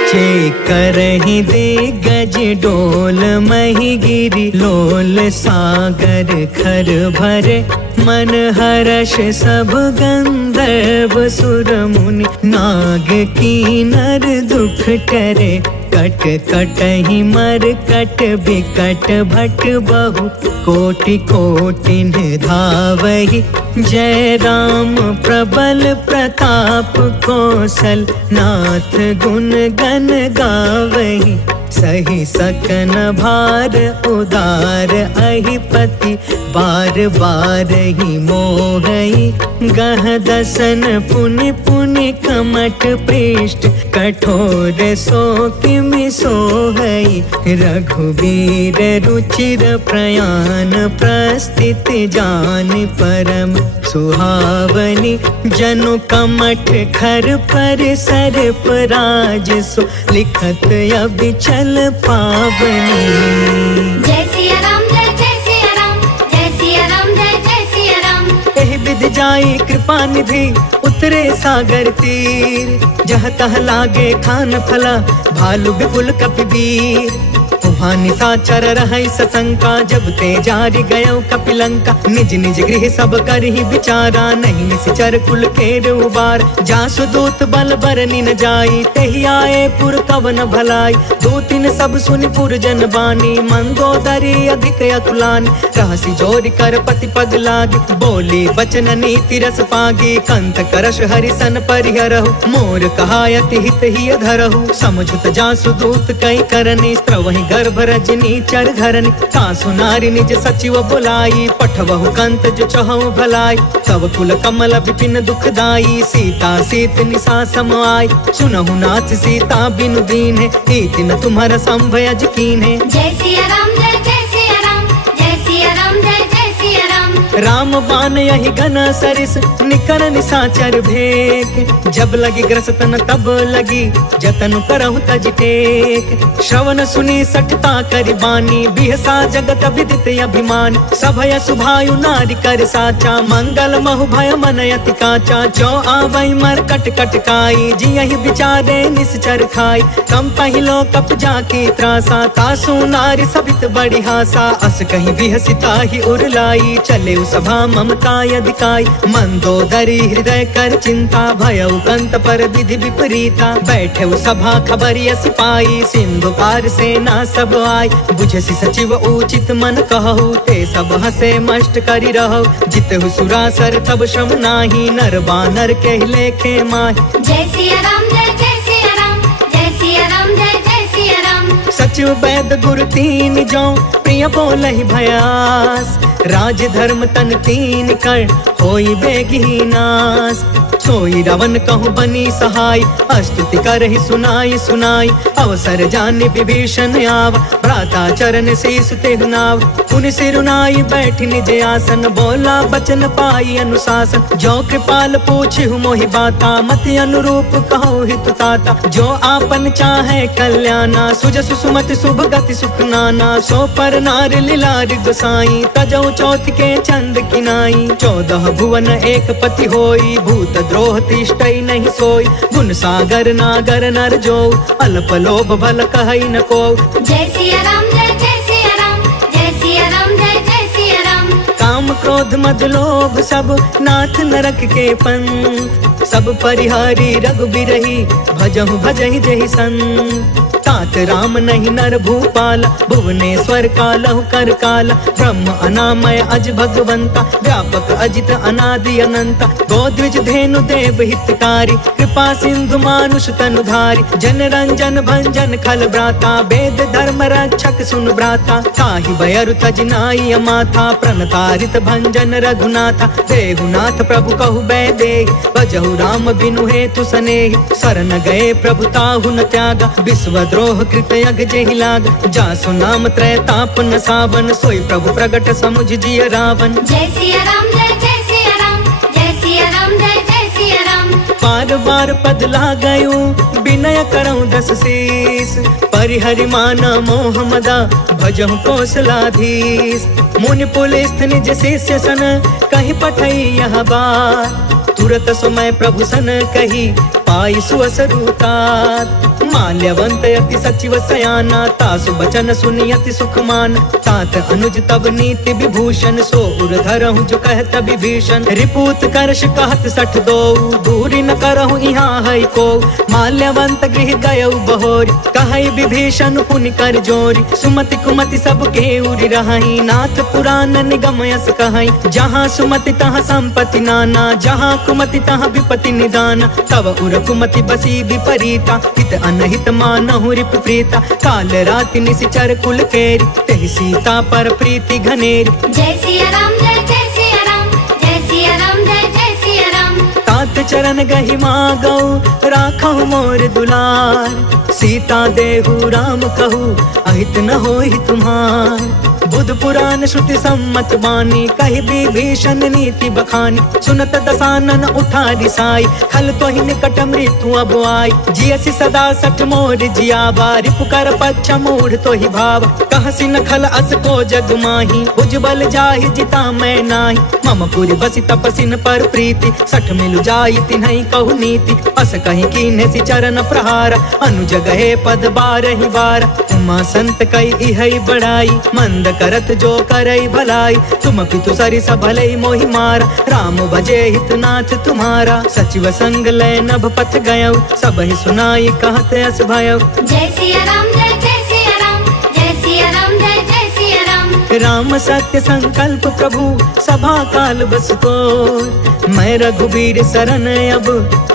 चेकरहि दिग्गज डोल महि गिरि, लोल सागर खर भरे। मन हर्ष सब गंधर्व सुर मुनि, नाग कीनर दुख टरे। कट कटहि मर कट बिकट भट बहु, कोटि कोटिन धावहि। जय राम प्रबल प्रताप कौशल, नाथ गुण गण गावहि। सही सकन भार उदार अहिपति, बार बार ही मोहई। गह दसन पुनि पुनि कमट पृष्ठ, कठोर सो किमि सोहई। रघुवीर रुचिर प्रयाण, प्रस्थित जान परम सुहावनी। जनु कमठ खर पर सर्प राज सो, लिखत अबिचल पावनी। जय सिया राम जय जय सिया राम, जय सिया राम जय जय सिया राम। एहि विधि जाई कृपा निधि, उतरे सागर तीर। जह तह लागे खान फला, भालु विपुल कपिवीर। वहाँ निशाचर रहै सशंका, जब ते जारि गयो कपिलंका। निज निज गृह सब करहि विचारा, नहीं निश्चर कुल केर उबार। जासु दूत बल बरनि न जाई, तेहि आए पुर कवन भलाई। दूतिन सब सुनि पुर जन बानी, मंदोदरी अधिक अकुलानी। रहसि जोरि कर पति पग लागी, बोली वचन नीति रस पागी। कंठ करश हरिसन परिहरहु, मोर कहायति हित ही धरहु। समझुत जासु दूत कई करनी, स्त्रवहि गर्भ रजनी चर घरनी। तासु नारी निज सचिव बुलाई, पठवहु कंत जो चहु भलाई। तब कुल कमल विपिन दुखदाई, सीता सीत निशा सम आई। सुनहु नाथ सीता बिनु दीन्हे, ईति न तुम्हारा संभयज कीन्हे। जय सिया राम जय जय सिया राम, जय सिया राम जय जय सिया राम। राम बान यही घन सरिस, निकर निशाचर भेक। जब लगी ग्रसतन तब लगी, जतन करहु तज टेक। श्रवण सुनी सठता करि बानी, बिहसा जगत विदित अभिमान। सभय सुभायु नारी कर साचा, मंगल महु भय मन अति काचा। जो आवै मर कट कट काई, जियहि विचारे निश्चर खाई। कम पहिलो कप जाकी त्रासा, तासु नारी सबित बड़ी हासा। अस कहीं बिहसिता ही उरलाई, चले सभा ममता यदिकाई। मंदोदरी हृदय कर चिंता, भयउ कंत पर विधि विपरीता। बैठे सभा खबरिय सिपाही, सिंधु पार सेना सब आई। बुझसि सचिव उचित मन कहु, ते सब हसे मष्ट करि रहु। जितहु सुरासर तब श्रम नाही, नर बानर के लेखे माहि। जय सिया राम जय जय सिया राम, जय सिया राम जय जय सिया राम। सचिव वैद गुरु तीन जो प्रिय बोलहि भयास। राज धर्म तन तीन कर होई बेगी नास। सोई रावण कहूँ बनी सहाय स्तुति करहि सुनाई सुनाई। अवसर जाने विभीषण आव भ्राता चरण शीस तेहु नाव। पुनि सिरुनाई बैठि निज आसन बोला बचन पाई अनुशासन। जो कृपाल पूछिहु मोहि बाता मति अनुरूप कहो हित ताता। जो आपन चाहे कल्याणा सुजसु सुमति शुभ गति सुख नाना। सो पर नार लीलार गोसाई तजौ चौथ के चंद किनाई। 14 भुवन एक पति होई भूत द्रोह तिष्ठई नहीं सोई। गुण सागर नागर नर जो अल्प लोभ भल कहई न को। जय सिया राम जय सिया राम जय सिया राम जय सिया राम। काम क्रोध मद लोभ सब नाथ नरक के पंथ। सब परिहारी रघुबीरहि भजहु भजहि जहि संत। तात राम नहीं नर भूपाल भुवनेश्वर कालहु कर काल। ब्रह्म अनामय अज भगवंता व्यापक अजित अनादि अनंता। गोद्विज धेनु देव हितकारी कृपा सिंधु मानुष तनुधारी। जन रंजन भंजन खल भ्राता वेद धर्म रक्षक सुन भ्राता। ताहि बयरु तज नाई अमाथा प्रणतारित भंजन रघुनाथा। देहुनाथ प्रभु कहु बैदे भजहु राम बिनु हेतु सनेहि। शरण गए प्रभु ताहु न त्यागा विश्व द्रोह कृत यग जेहि लाग। जासु नाम त्रय ताप न सावन सोई प्रभु प्रगट समुझ जिय रावण। जय सिया राम जय सिया राम जय सिया राम जय सिया राम। बार बार पद लागयु विनय करऊँ 10 शीस। परिहरि माना मोह मदा भजहु कौशलाधीश। मुनि पुलिस निज शिष्य सन कहीं पठई यह बात। तुरत समय प्रभु सन कही पाई सुअसरुतात। माल्यवंत यति सचिव सयाना तासु बचन सुनि अति सुख मान। तात अनुज तब नीति विभूषण सो उर धरहु जो कहत विभीषण। रिपूत करश कहत 62 दूरी न करहु यहाँ है को। माल्यवंत गृह गयउ बहोरी कहई विभीषण पुनि कर जोरी। सुमति कुमति सब के उरि रहई नाथ पुराण निगम यस कहई। जहाँ सुमति तहाँ संपत्ति नाना जहाँ कुमति तहाँ विपत्ति निदान। तब उर कुमति बसी विपरीता हित अनहित मानहु रिपु प्रीता। काल राति निशिचर कुल केरी तेहि सीता पर प्रीति घनेरी। जय सिया राम जय सिया राम जय सिया राम जय सिया राम। तात चरण गहि मागौ राखहु मोर दुलार। सीता देहु राम कहू अहित न होहि तुम्हार। बुध पुराण श्रुति सम्मत बानी कहि विभीषण नीति बखानी। सुनत दसानन उठारी साई खल तो ही निकट मृत्यु अब आई। जियसि सदा सठ मोर जियावा रिपु कर पच्छ मूढ़ तो ही भाव। कहसि न खल अस को जग माही उज्जवल जाहि जिता मैं नाही। मम पुरि बसि तपसिन पर प्रीति सठ मिलु जाई तिन्हई कहु नीति। अस कहीं कीन्हे सि चरण प्रहार अनुज गहे पद बारहि बार। उमा संत कई इहई बड़ाई मंद करत जो करई भलाई। तुम पितु सरिस भलई मोहि मारा राम भजे हितनाथ तुम्हारा। सचिव संग लय नभ पथ गयउ सबहि सुनाई कहत अस भयउ। जय सिया राम जय सिया राम जय सिया राम जय सिया राम। राम सत्य संकल्प प्रभु सभा काल बस तोर। मैं रघुबीर शरण अब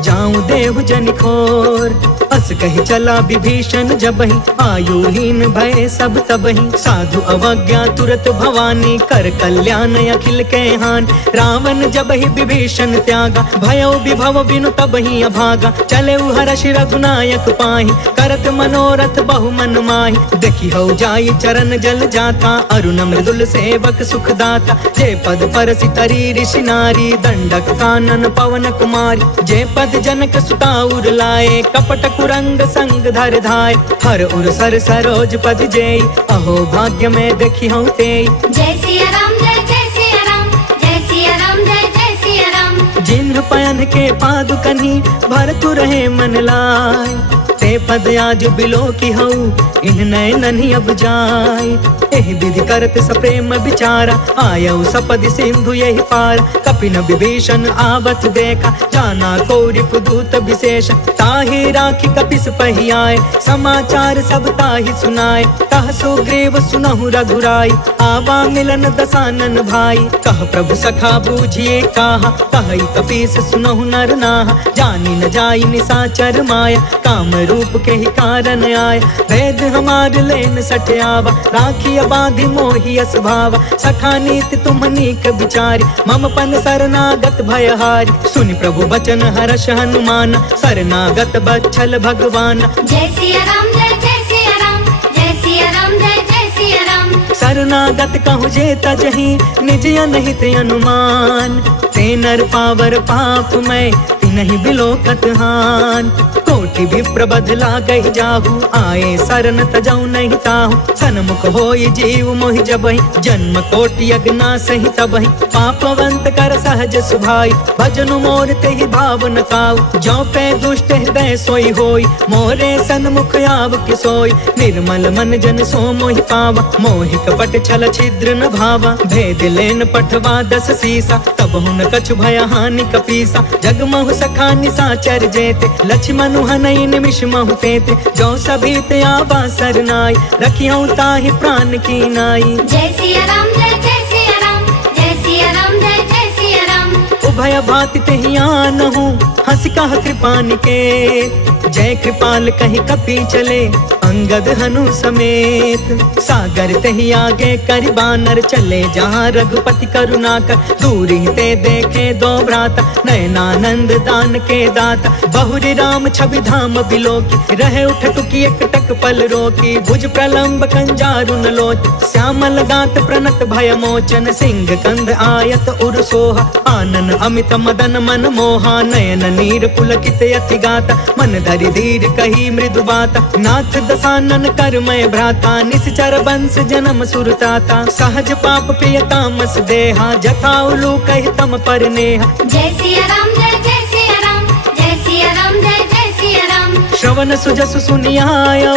जाऊं देहु जन खोर। अस कही चला विभीषण जबहि आयुहीन भय सब तबहि। साधु अवज्ञा तुरत भवानी कर कल्याण अखिल के हान। रावण जबहि विभीषण त्यागा भयउ विभव बिनु तबहि अभागा। चले हर्ष रघुनायक पाहि करत मनोरथ बहु मन माहि। देखि हौ जाई चरण जल जाता अरुण मृदुल सेवक सुखदाता। जे पद पर सितरी ऋषि नारी दंडक कानन पवन कुमारी। जे पद जनक सुताउर लाए कपट कुरंग संग धर धाय। हर उर सर सरोज पद जेई अहो भाग्य में देखी हूँ तेई। जय सिया राम जय सिया राम जय सिया राम जय सिया राम। जिन्ह पयन के पादुकनी भरतु रहे मन लाय। ते पद आज बिलो की हऊ इन नयननि अब जाय। एहि विधि करत सप्रेम विचारा आयऊ सपदि सिंधु यही पार। कपिन विभीषण आवत देखा जाना कौरि पुदूत विशेष। ताहि राखी कपिस पहियाए समाचार सब ताहि सुनाए। कह सुग्रीव सुनहु रघुराई आवा मिलन दसानन भाई। कह प्रभु सखा बूझिए कहा कहि कपीस सुनहु नर नाहा। जानी न जाई निशाचर माया काम रूप रूप के ही कारण आय। भेद हमार लेन सठयावा, राखी अबाधि मोहि अस भावा। सखा नीति तुम नीक विचारी, मम पन शरणागत भयहारी। सुनि प्रभु बचन हर्ष हनुमान, शरणागत बच्छल भगवान। जय सिया राम जय सिया राम, जय सिया राम जय सिया राम। शरणागत कहु जे तजहि, निज अनहित अनुमान। ते नर पावर पाप मैं, तिनहि बिलोकत हान। कोटि विप्र बदला गहि जाहु, आए शरण तजौ नहीं ताहु। सन्मुख होई जीव मोहि जबहि, जन्म कोटि अगना सहि तबहि। पापवंत कर सहज सुभाई, भजनु मोर तेहि भाव न काऊ। जो पे दुष्ट हृदय सोई होई, मोरे सन्मुख आव किसोई। निर्मल मन जन सो मोहि पावा, मोहि कपट छल छिद्र न भावा। भेद लेन पठवा दस सीसा, तब हुन कछु भय हानि कपीसा। जगमहु सखा निसाचर जेते, लक्ष्मण हनई निमिष महु तेते। जो सभीत आवा सरनाई, रखियौ ताहि प्राण की नाई। जय सिया राम जय सिया राम, जय सिया राम जय सिया राम। उभय भाति तेहि आनहु, हंस कह कृपा निकेत। जय कृपाल कहि कपि चले, अंगद हनु समेत। सागर तेहि आगे करि बानर चले, जहाँ रघुपति करुणा कर। दूर ही ते देखे दो भ्राता, नयनानंद दान के दाता। बहुरी राम छवि धाम बिलोकी, रहे उठ टुकी एक टक पल रोकी। भुज प्रलंब कंजारु न लोच, श्यामल गात प्रणत भय मोचन। सिंह कंध आयत उर सोहा, आनन अमित मदन मन मोहा। नयन नीर पुलकित अति गाता, मन धरि धीर कही मृदु बाता। नाथ दसानन कर मैं भ्राता, निश्चर बंस जन्म सुरताता। सहज पाप पिय तामस देहा, जथा उलू कहि तम पर नेहा। जय सिया राम जय सिया राम, जय सिया राम जय सिया राम। श्रवण सुजसु सुनियायौ,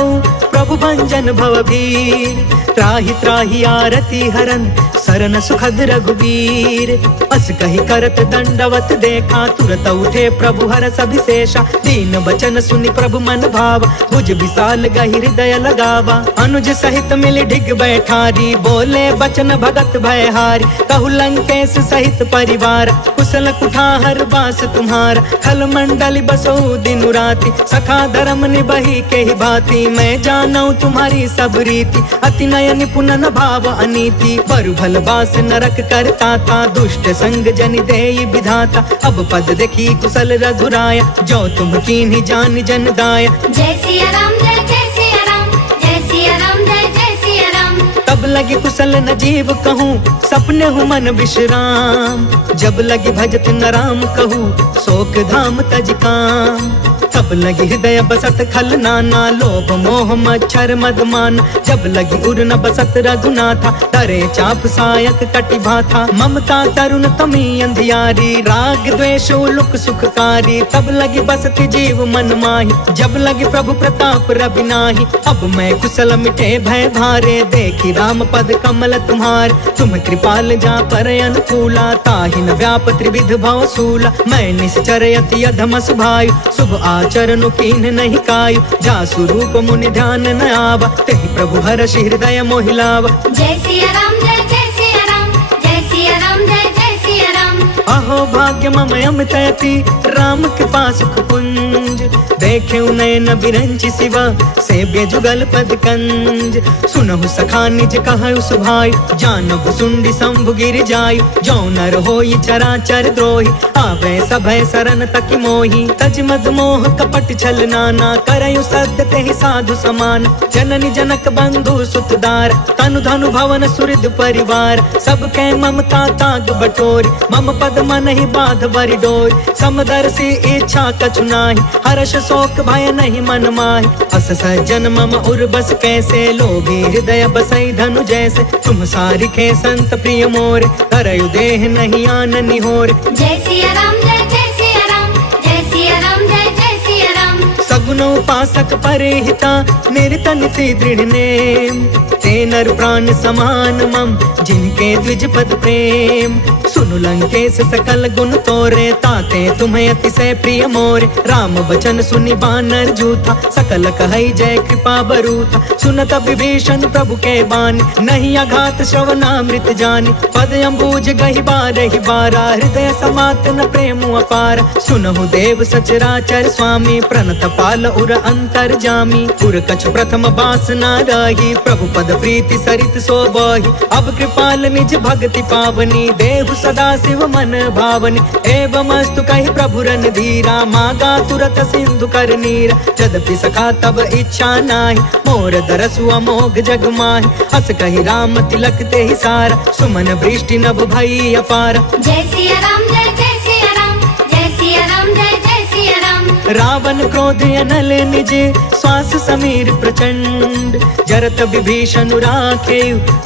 प्रभु भंजन भवभीर। त्राहि त्राहि आरती हरन, सरन सुखद रघुबीर। अस कहि करत दंडवत देखा, तुरत उठे प्रभु हरष अभिषेषा। दीन बचन सुनि प्रभु मन भावा, भुज विशाल गहि हृदय लगावा। अनुज सहित मिल ढिग बैठारी, बोले बचन भगत भयहारी। कहु लंकेश सहित परिवार, कुशल कुठार बास तुम्हारा। खल मंडल बसो दिन राति, सखा धर्म निबहि के ही भांति। मैं जानऊ तुम्हारी सब रीति, अति नय निपुण न भाव अनीति। बरु भल बास नरक करता था, दुष्ट संग जनि देई विधाता। अब पद देखी कुशल रघुराया, जो तुम कीन्ही जान जन दाया। जय सिया राम जय सिया राम, जय सिया राम जय सिया राम। तब लगी कुशल न जीव कहूँ, सपने हूँ मन विश्राम। जब लगी भजत न राम कहूँ, शोक धाम तज काम। तब लगी हृदय बसत खल नाना, लोभ मोह मच्छर मदमान। जब लगी उर न बसत रघुनाथा, तरे चाप सायक कटि भाथा। ममता तरुण तमी अंधियारी, राग द्वेष उलुक सुखकारी। तब लगी बसत जीव मन माही, जब लगी प्रभु प्रताप रवि नाही। अब मैं कुशल मिटे भय भारे, देखी राम पद कमल तुम्हार। तुम कृपाल जा पर अनुकूला, ताहि न व्याप त्रिविध भव सूला। मैं निश्चर अति अधम सुभायु, शुभ आचरण कीन नहीं कायु। जा स्वरूप मुनि ध्यान न आवा, तेहि प्रभु हर्ष हृदय मोहिलावा। जय सिया राम जय सिया राम, जय सिया राम जय सिया राम। अहो भाग्य मम अमित अति, राम कृपा सुख पुंज। देखे नयन बिरंचि शिवा, सेव्य जुगल पद कंज। सुनहु सखा निज कहु सुभायु, जानहु सुंडी शंभु गिर जायु। जो नर होई चराचर द्रोही, आवे सभय शरण तकि मोही। तज मद मोह कपट छल नाना, करयु सत्य तेहि साधु समान। जननी जनक बंधु सुतदार, तनु धनु भवन सुहृद परिवार। सबके ममता ताग बटोरी, मम पद मन ही बाध बरि डोरी। समदर्शी इच्छा कछु नाही, हर्ष शोक भय नहीं मन माहि। अस सज्जन मम उर बस कैसे, लोभी हृदय बसई धनु जैसे। तुम सारिखे संत प्रिय मोरे, करयु देह नहीं आन निहोरे। जय सिया राम जय सिया राम, जय सिया राम जय सिया राम। सगुन उपासक परे हिता, निरत निति दृढ़ नेम। ते ते नर प्राण समान मम, जिनके द्विज पद प्रेम। सुनु लंकेश सकल गुण तोरे, ताते तुम्हें अतिशय प्रिय मोरे। राम बचन सुनि बानर जूथा, सकल कहई जय कृपा बरूथा। सुनत विभीषण प्रभु के बानी, नहीं अघात श्रवणामृत जानी। पद अम्बुज गहि बारहि बारा, हृदय समात न प्रेम अपार। सुनहु देव सचराचर स्वामी, प्रणत पाल उर अंतर जामी। उर कछ प्रथम बासना रही, प्रभु पद प्रीति सरित सोबहि। अब कृपाल निज भक्ति पावनी, देहु सदा शिव मन भावनी। एवं अस्तु कहि प्रभु रन धीरा, मागा तुरत सिंधु कर नीरा। यद्यपि सखा तब इच्छा नाही, मोर दरसु अमोघ जग माहि। हस कहि राम तिलक ते ही सारा, सुमन वृष्टि नभ भई अपार। जय सिया राम जय जय सिया राम, जय सिया राम जय जय सिया राम। रावण क्रोध अनल निज, श्वास समीर प्रचंड। जरत विभीषण राखे,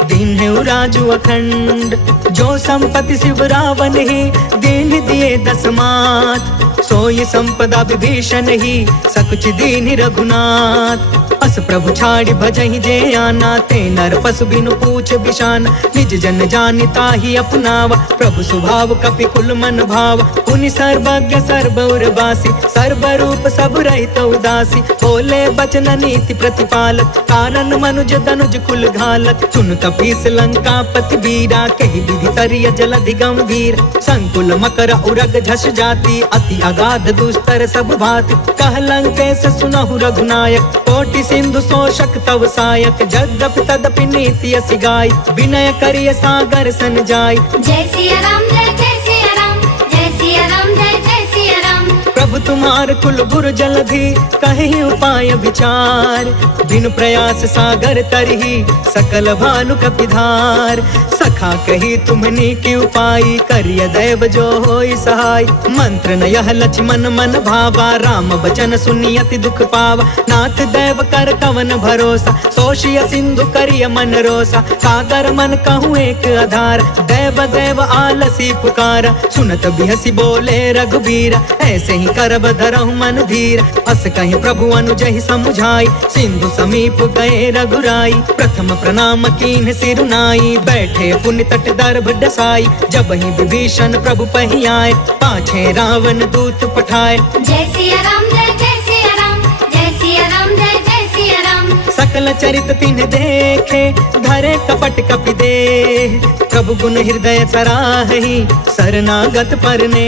दीन्हु राजु अखंड। जो संपत्ति शिव रावण ही, दीन दिए दस मात। सोई संपदा विभीषण ही, सकुच दीन रघुनाथ। अस प्रभु छाड़ि भजहि जे आना, ते नर पशु बिनु पूछ बिशान। निज जन जानिता ही अपनावा, प्रभु स्वभाव कपि कुल मन भाव। पुनि सर्वज्ञ सर्वउर बासी, सर्वरूप सब रहित उदासी। बोले बचन नीति प्रतिपालक, कारण मनुज तनुज कुल घालक। सुन कपीस लंका पति बीरा, कहि विधि तरिय जलधि गंभीर। संकुल मकर उरग झस जाति, अति अगाध दुस्तर सब भाति। कह लंकेश सुनहु रघुनायक, कोटि सिंधु शोषक तव सायक। जद्यपि तदपि नीति यसी गाय, विनय करिय सागर सन जाय। जय सिया राम जय जय सिया राम, जय सिया राम जय जय सिया राम। प्रभु तुम्हार कुल गुर जलधि, कहि उपाय विचार। बिनु प्रयास सागर तरही, सकल भानु कपिधार। सखा कही तुमनी की उपाय, करिय दैव जो होई सहाय। मंत्र न यह लक्ष्मण मन भावा, राम बचन सुनि अति दुख पावा। नाथ दैव कर कवन भरोसा, सोषिय सिंधु करिय मन रोसा। सागर मन कहूँ एक आधार, दैव दैव आलसी पुकारा। सुनत बिहसी बोले रघुबीरा, ऐसे ही करब धरहु मन धीर। अस कहीं प्रभु अनुजहि समुझाई, सिंधु समीप गए रघुराई। प्रथम प्रणाम कीन्ह सिरुनाई, बैठे पुनि तट दर्भ डसाई। जब ही विभीषण प्रभु पही आए, पाछे रावण दूत पठाए। जय सिया राम जय जय सिया राम, जय सिया राम जय जय सिया राम। सकल चरित तिन्ह देखे, धरे कपट कपि देह। प्रभु गुण हृदय सराहि, शरणागत परने।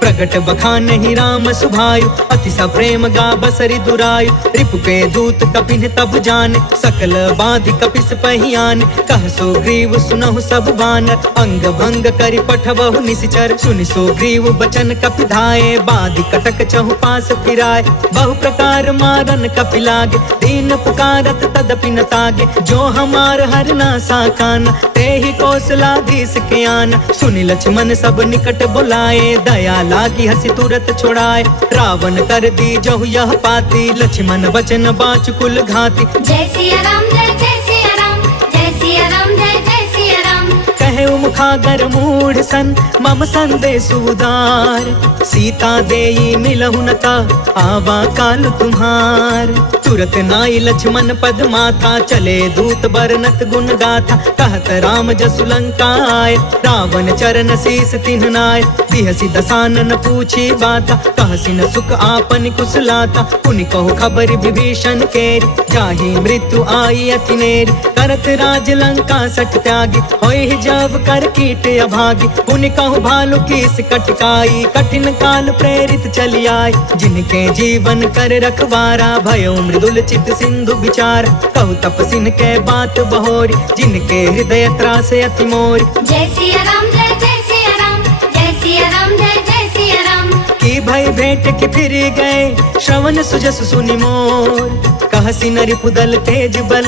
प्रगट बखानहि राम सुभायु, अति सप्रेम गा बसरि दुरायु। रिपु के दूत कपिन तब जाने, सकल बाधि कपिस पहियाने। कह सुग्रीव सुनहु सब बानर, अंग भंग करि पठबहु निशिचर। सुनि सुग्रीव बचन कपि धाये, बाधि कटक चहु पास फिराए। बहु प्रकार मारन कपि लागे, दीन पुकारत तदपि न तागे। जो हमार हर ना साकाना, ते ही कौशलाधीश के आना। सुनि लक्ष्मण सब निकट बुलाए, दया लागी हसी तुरत छुड़ाए। रावण कर दी जहु यह पाती, लक्ष्मण वचन बाच कुल घाती। जय सिया राम जय जय सिया राम, जय सिया राम जय जय सिया राम। कहे मुखागर मूढ़ सन, मम संदेश उदार। सीता देई मिलहु न ता, आवा काल तुम्हार। तुरत नाई लक्ष्मण पद माथा, चले दूत बरनत गुण गाथा। कहत राम जसु लंका आए, रावण चरण शीस तिन्ह नाय। बिहसी दसानन पूछी बाता, कहसी न सुख आपन कुशलाता। पुनि कहु खबर विभीषण केरी, जाहि मृत्यु आई अति नेरी। करत राज लंका सठ त्यागी, होय जब कर कीट अभागी। पुनि कहु भालु कीस कटकाई, कठिन काल प्रेरित चली आई। जिनके जीवन कर रखवारा, भयो मृदुल चित सिंधु विचार। कहु तपसिन के बात बहोरी, जिनके हृदय त्रास अति मोरी। जय सिया राम जय जय सिया राम, जय सिया राम जय जय सिया राम। की भई भेंट के फिर गए, श्रवण सुजस सुनि मोर। कहसी नरि पुदल तेज बल,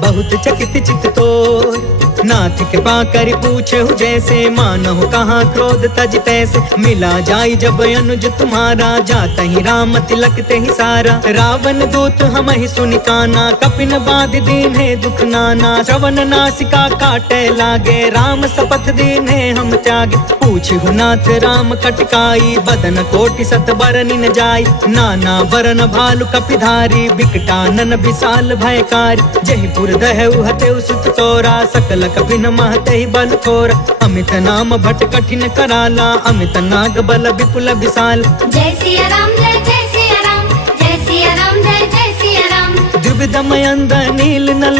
बहुत चकित चित तोर। नाथ कृपा करि पूछे जैसे, मानहु कहाँ क्रोध तज तैसे। मिला जाई जब अनुज तुम्हारा, जाता ही राम तिलक ते ही सारा। रावण दूत हम ही सुनि काना, कपिन बाध दीन है दुख नाना। श्रवण नासिका काटे लागे, राम शपथ दीन है हम त्यागे। पूछहु नाथ राम कटकाई, बदन कोटि सत बरनि न जाई। नाना वरन भालु कपिधारी, बिकटानन विशाल भयकारी। जयपुर दहु हतेउ सुत तोरा, सकल कपिन महते बल थोरा। अमित नाम भट कठिन कराला, अमित नाग बल विपुल विशाल। जय सिया राम जय सिया राम, जय सिया राम जय सिया राम। द्विविधमयंद नील नल,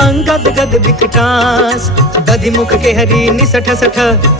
अंगद गद विकटास। दधि मुख के हरि निसठ सठ,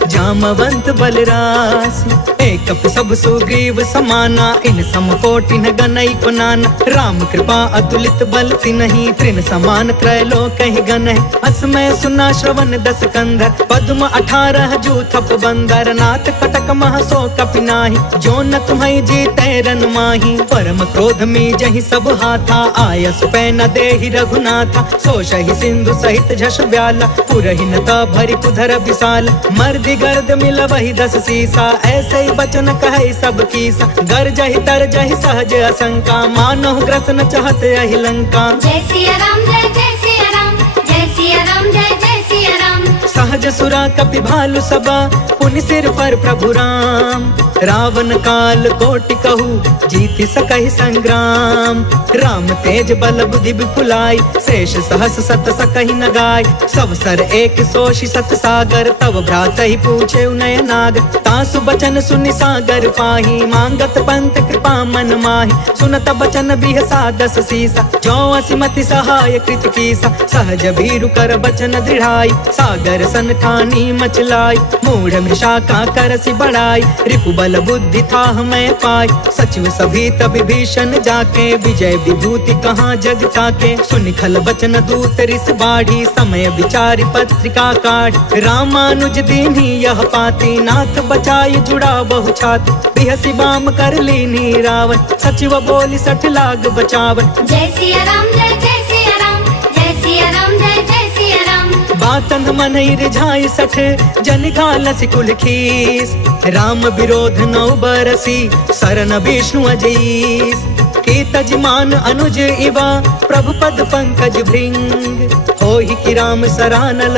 जामवंत बलरास। एक सब सुग्रीव समाना, इन सम कोटि न गनई को नाना। राम कृपा अतुलित बल तिन्हि, तृण समान त्रैलोक ही गन है। असमय सुना श्रवण दस कंधर, पद्म 18 जूथप बंदर। नाथ कटक मह सो कपि नाहि, जो न तुम्हें जीते रन माही। परम क्रोध में जहि सब हाथा, आयस पै न देहि रघुनाथा। सोषहि सिंधु सहित झस व्याला, पुरहि न भरि कुधर विशाल। मर्दि गर्द मिल वही 10 सीसा, ऐसे ही बचन कहे सब कीसा। गरजहि तरजहि सहज असंका, मानहु ग्रसन चहत यहि लंका। जय सिया राम जय सिया राम, जय सिया राम जय सिया राम। सहज सुरा कपि भालु सबा, पुनि सिर पर प्रभु राम। रावण काल कोटि कहू, जीति सकहि संग्राम। राम तेज बल बुद्धि विपुलाई, शेष सहस सत सकहि न गाय। सब सर एक सोषि सत सागर, तब भ्रात ही पूछे नय नाग। तासु बचन सुनि सागर पाही, मांगत पंत कृपा मन माही। सुनत बचन बिहसा 10 सीसा, जो असिमति सहाय कृत कीसा। सहज भीरु कर बचन दृढ़ाई, सागर सन ठानी मचलाई। मूढ़ मृषा का करसि बढ़ाई, रिपु बल बुद्धि था मैं पाई। सचिव सभी तब भीषण जाके, विजय विभूति कहाँ जग ताके। सुनि खल बचन दूत रिस बाढ़ी, समय विचारि पत्रिका काढ़ी। रामानुज दीन्ही यह पाती, नाथ बचाई जुड़ा बहु छाती। बिहसी बाम कर लीनी रावण, सचिव बोली 60 लाग बचावन। जय सिया राम जय सिया राम, जय सिया राम जय सिया राम। बातन मन रिझाई 60, जन घालसि कुल खीस। राम विरोध 9 बरसी, शरण विष्णु अजीस। की तजमान अनुज इवा, प्रभु पद पंकज भृंग। होहि कि राम सरानल,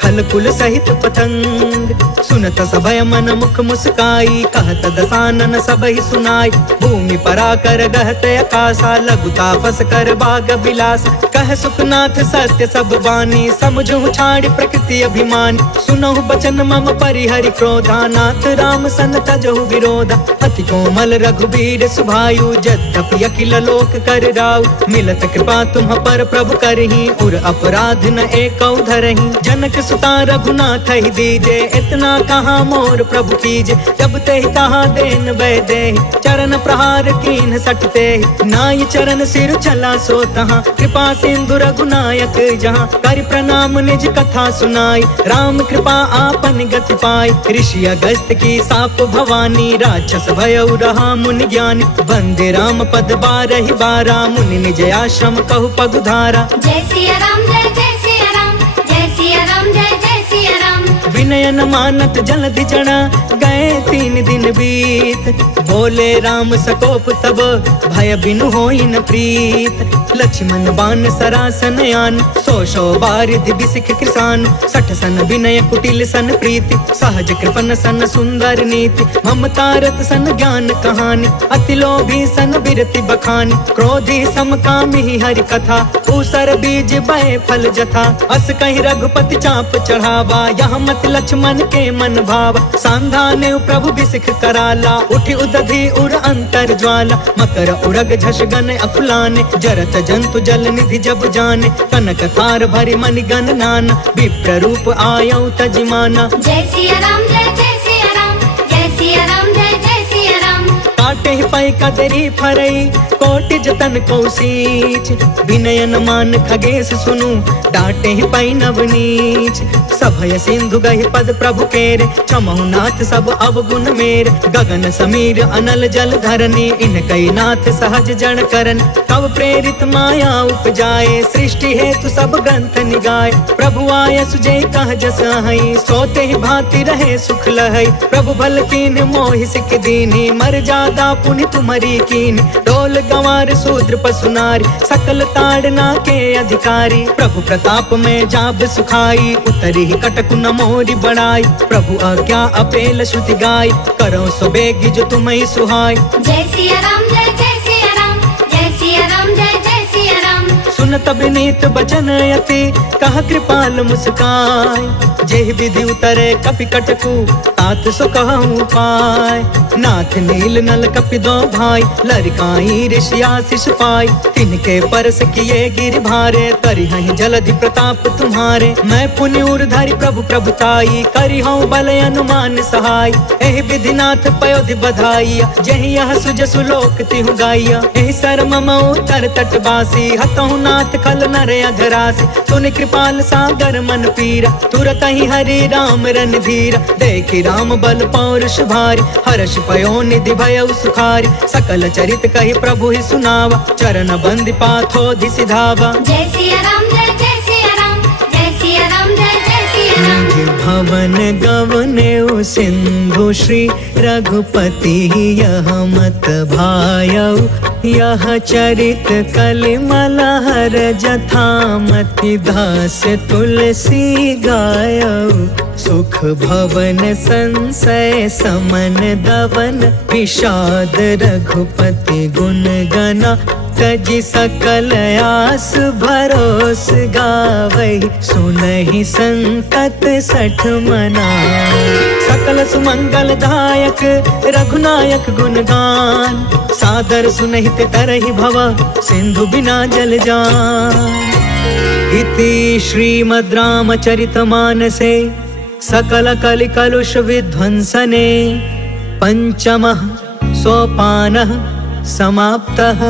खल कुल सहित पतंग। सुनत सभय मन मुख मुस्काई, कहत दसानन सबहि सुनाई। भूमि पराकर गहत आकाशा, लघु तापस कर बाग बिलास। कह सुखनाथ सत्य सब बानी, समझु छाड़ी प्रकृति अभिमानी। सुनहु बचन मम परिहरि क्रोधा, नाथ राम सन तजहु विरोधा। अति कोमल रघुबीर सुभायु, यद्यपि अखिल लोक कर राउ। मिलत कृपा तुम पर प्रभु करही, उर अपराध न एकौ धरही। जनक सुता रघुनाथ ही दीजे, इतना कहाँ मोर प्रभु कीजे। जब ते कहा देन वै दे, चरण प्रहार कीन सटते। नाई चरण सिर चला सो तहाँ, कृपा सिंधु रघुनायक जहाँ। कर प्रणाम निज कथा सुनाई, राम कृपा आपन गति पाई। ऋषि अगस्त की साप भवानी, राक्षस भयउ रहा मुनि ज्ञानी। वंदे राम पद 12 बारा, मुनि निज आश्रम कहु पगुधारा। जय सिया राम जय सिया राम, जय सिया राम जय सिया राम। विनय न मानत जलधि जड़ा, गए 3 दिन बीत। बोले राम सकोप तब, भय बिनु होई न प्रीत। लक्ष्मण बाण सरासन आन, 100 बारिधि बिसिख कृसान। 60 सन विनय कुटिल सन प्रीति, सहज कृपन सन सुंदर नीति। ममता रत सन ज्ञान कहानी, अति लोभी सन बिरति बखानी। क्रोधी समकामी हरि कथा, ऊसर बीज बय फल जथा। अस कहि रघुपति चाप चढ़ावा, यह मत लक्ष्मण के मन भावा। सांधाने प्रभु बिसिख कराला, उठि उदधि उर अंतर ज्वाला। मकर उरग झष गन अकुलाने, जरत जंतु जल निधि जब जाने। कनक थार भरि मनि गण नाना, विप्र रूप आयौ तजिमाना। जय सिया राम जय सिया राम, जय सिया राम जय सिया राम। काटे ही पाई कदरी फरई कोटि जतन कौशीच विनयन मान खगेश सुनु डांटे ही पाई नवनीच सभय सिंधु गहि पद प्रभु केरे चमहु नाथ सब अवगुण मेर गगन समीर अनल जल धरनी इन कई नाथ सहज जन करन तब प्रेरित माया उपजाए सृष्टि हेतु सब ग्रंथ निगाए प्रभु आय सुजय कह जस हई सोते ही भांति रहे सुख लहई प्रभु भल कीन मोहि सिख दीनी मर जादा पुनि तुमरी कीन डोल गंवार शूद्र पशु नारी सकल ताड़ना के अधिकारी प्रभु प्रताप में जाब सुखाई उतरी ही कटकु न मोरी बढ़ाई प्रभु आज्ञा अपेल श्रुति गाय करो सो बेगी जो तुम्हें सुहाय जय सिया राम जय जय सिया राम जय सिया राम जय जय सिया राम सुन तब नीत बचन यति कह कृपाल मुस्काय जेहि विधि उतरे कपि कटकु तात सो कहूँ पाय नाथ नील नल कपि दो भाई लरिकाई ऋषि आशीष पाई तिनके परस किए गिर भारे तरि हहि जलधि प्रताप तुम्हारे मैं पुण्य उर्धारी प्रभु प्रभुताई करी हूँ बल अनुमान सहाय एहि विधि नाथ पयोधि बधाई जहि यह सुज सुलोक तिहु गाइया एहि सर मम उतर तट बासी हतहु नाथ खल नर अधरासी सुनि कृपाल सागर मन पीरा तुरत ही हरि राम रणधीर देखि राम बल पौरुष भारी हर्ष पयो निधि भय सुखारी सकल चरित कहि प्रभु ही सुनावा चरण बंदी पाथोधि सिधावा जय सिया राम जय जय सिया राम जय सिया राम जय जय सिया राम भवन गवने सिंधु श्री रघुपति यह मत भायऊ यह चरित कलिमल हर जथामति दास तुलसी गायऊ सुख भवन संशय समन दवन विषाद रघुपति गुण गना तजि सकल आस भरोस गावई सुनहि संतत सठ मना सकल सुमंगल दायक रघुनायक गुणगान सादर सुनहित तरहि भव सिंधु बिना जल जान इति श्रीमद् रामचरितमानसे सकल कलि कलुष विध्वंसने पंचमः सोपानः समाप्तः।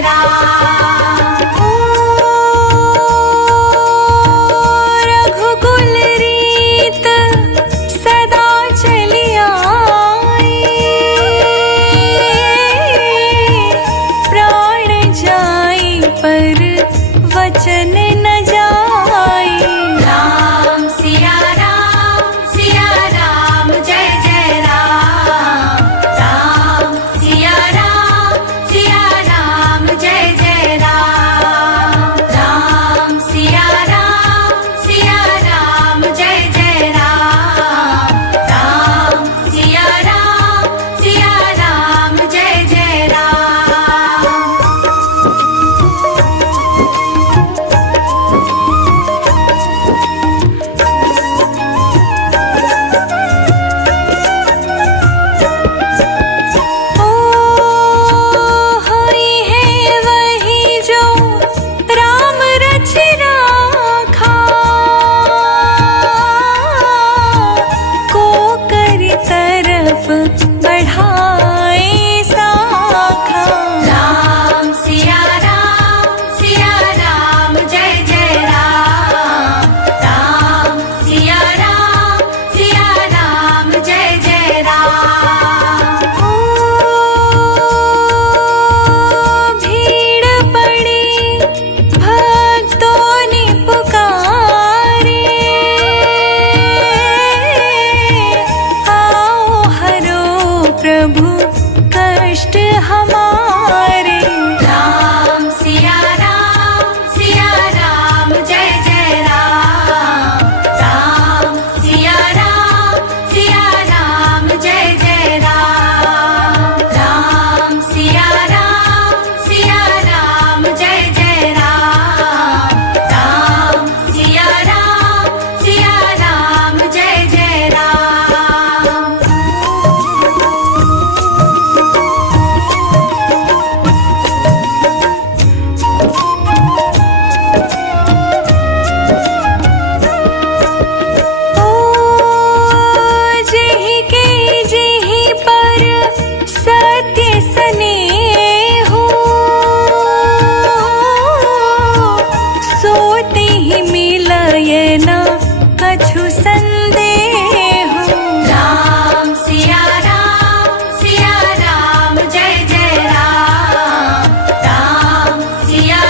राम। रघुकुल रीत सदा चली आई, प्राण जाई पर वचन न जाई। राम सिया राम जय जय राम। राम सिया राम जय जय राम। राम सिया राम जय जय राम। राम सिया राम जय जय राम। ओ होई है वही जो राम रच राखा, को कर तरफ बढ़ाए साखा। राम सिया राम जय जय राम। राम सिया राम जय जय राम। ओ भीड़ पड़ी भक्तों ने पुकारे, आओ हरो प्रभु कष्ट हमारे। राम सिया राम जय जय राम। राम सिया राम जय जय राम। राम सिया राम जय जय राम। राम सिया राम जय जय राम। ओ जेहि के जेहि पर सत्य स्नेहो, सोते ही मिलय न कछु संदेहो। राम सिया राम जय जय राम। राम सिया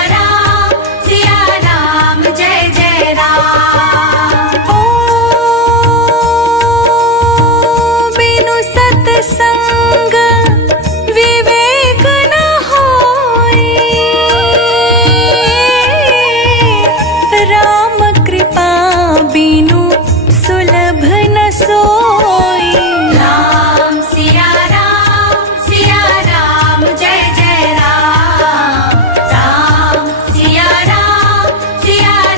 राम जय जय राम। ओ बिनु सत्संग विवेक न होई, राम कृपा बिनु सुलभ न सोई। राम सिया राम जय जय राम। राम सिया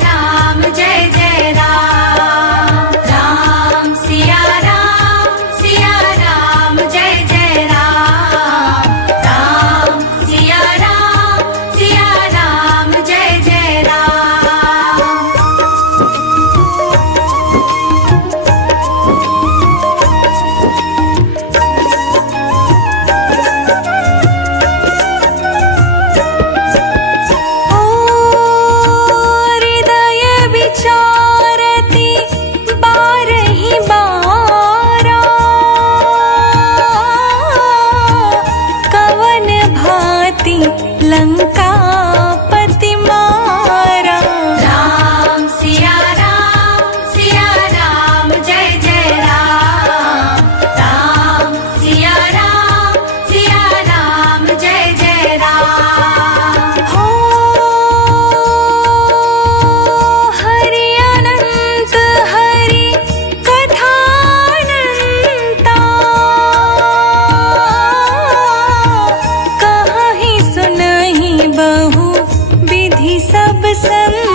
राम जय जय राम। राम सिया राम जय जय राम। राम सिया राम जय जय राम। ओ हृदय विचारति बारहि बारा, कवन भांति लंकापति मारा। राम सिया राम जय जय राम। राम सिया राम जय जय राम। हो हरि अनंत हरि कथानंता, कहीं सुनहि बहु विधि सब संता।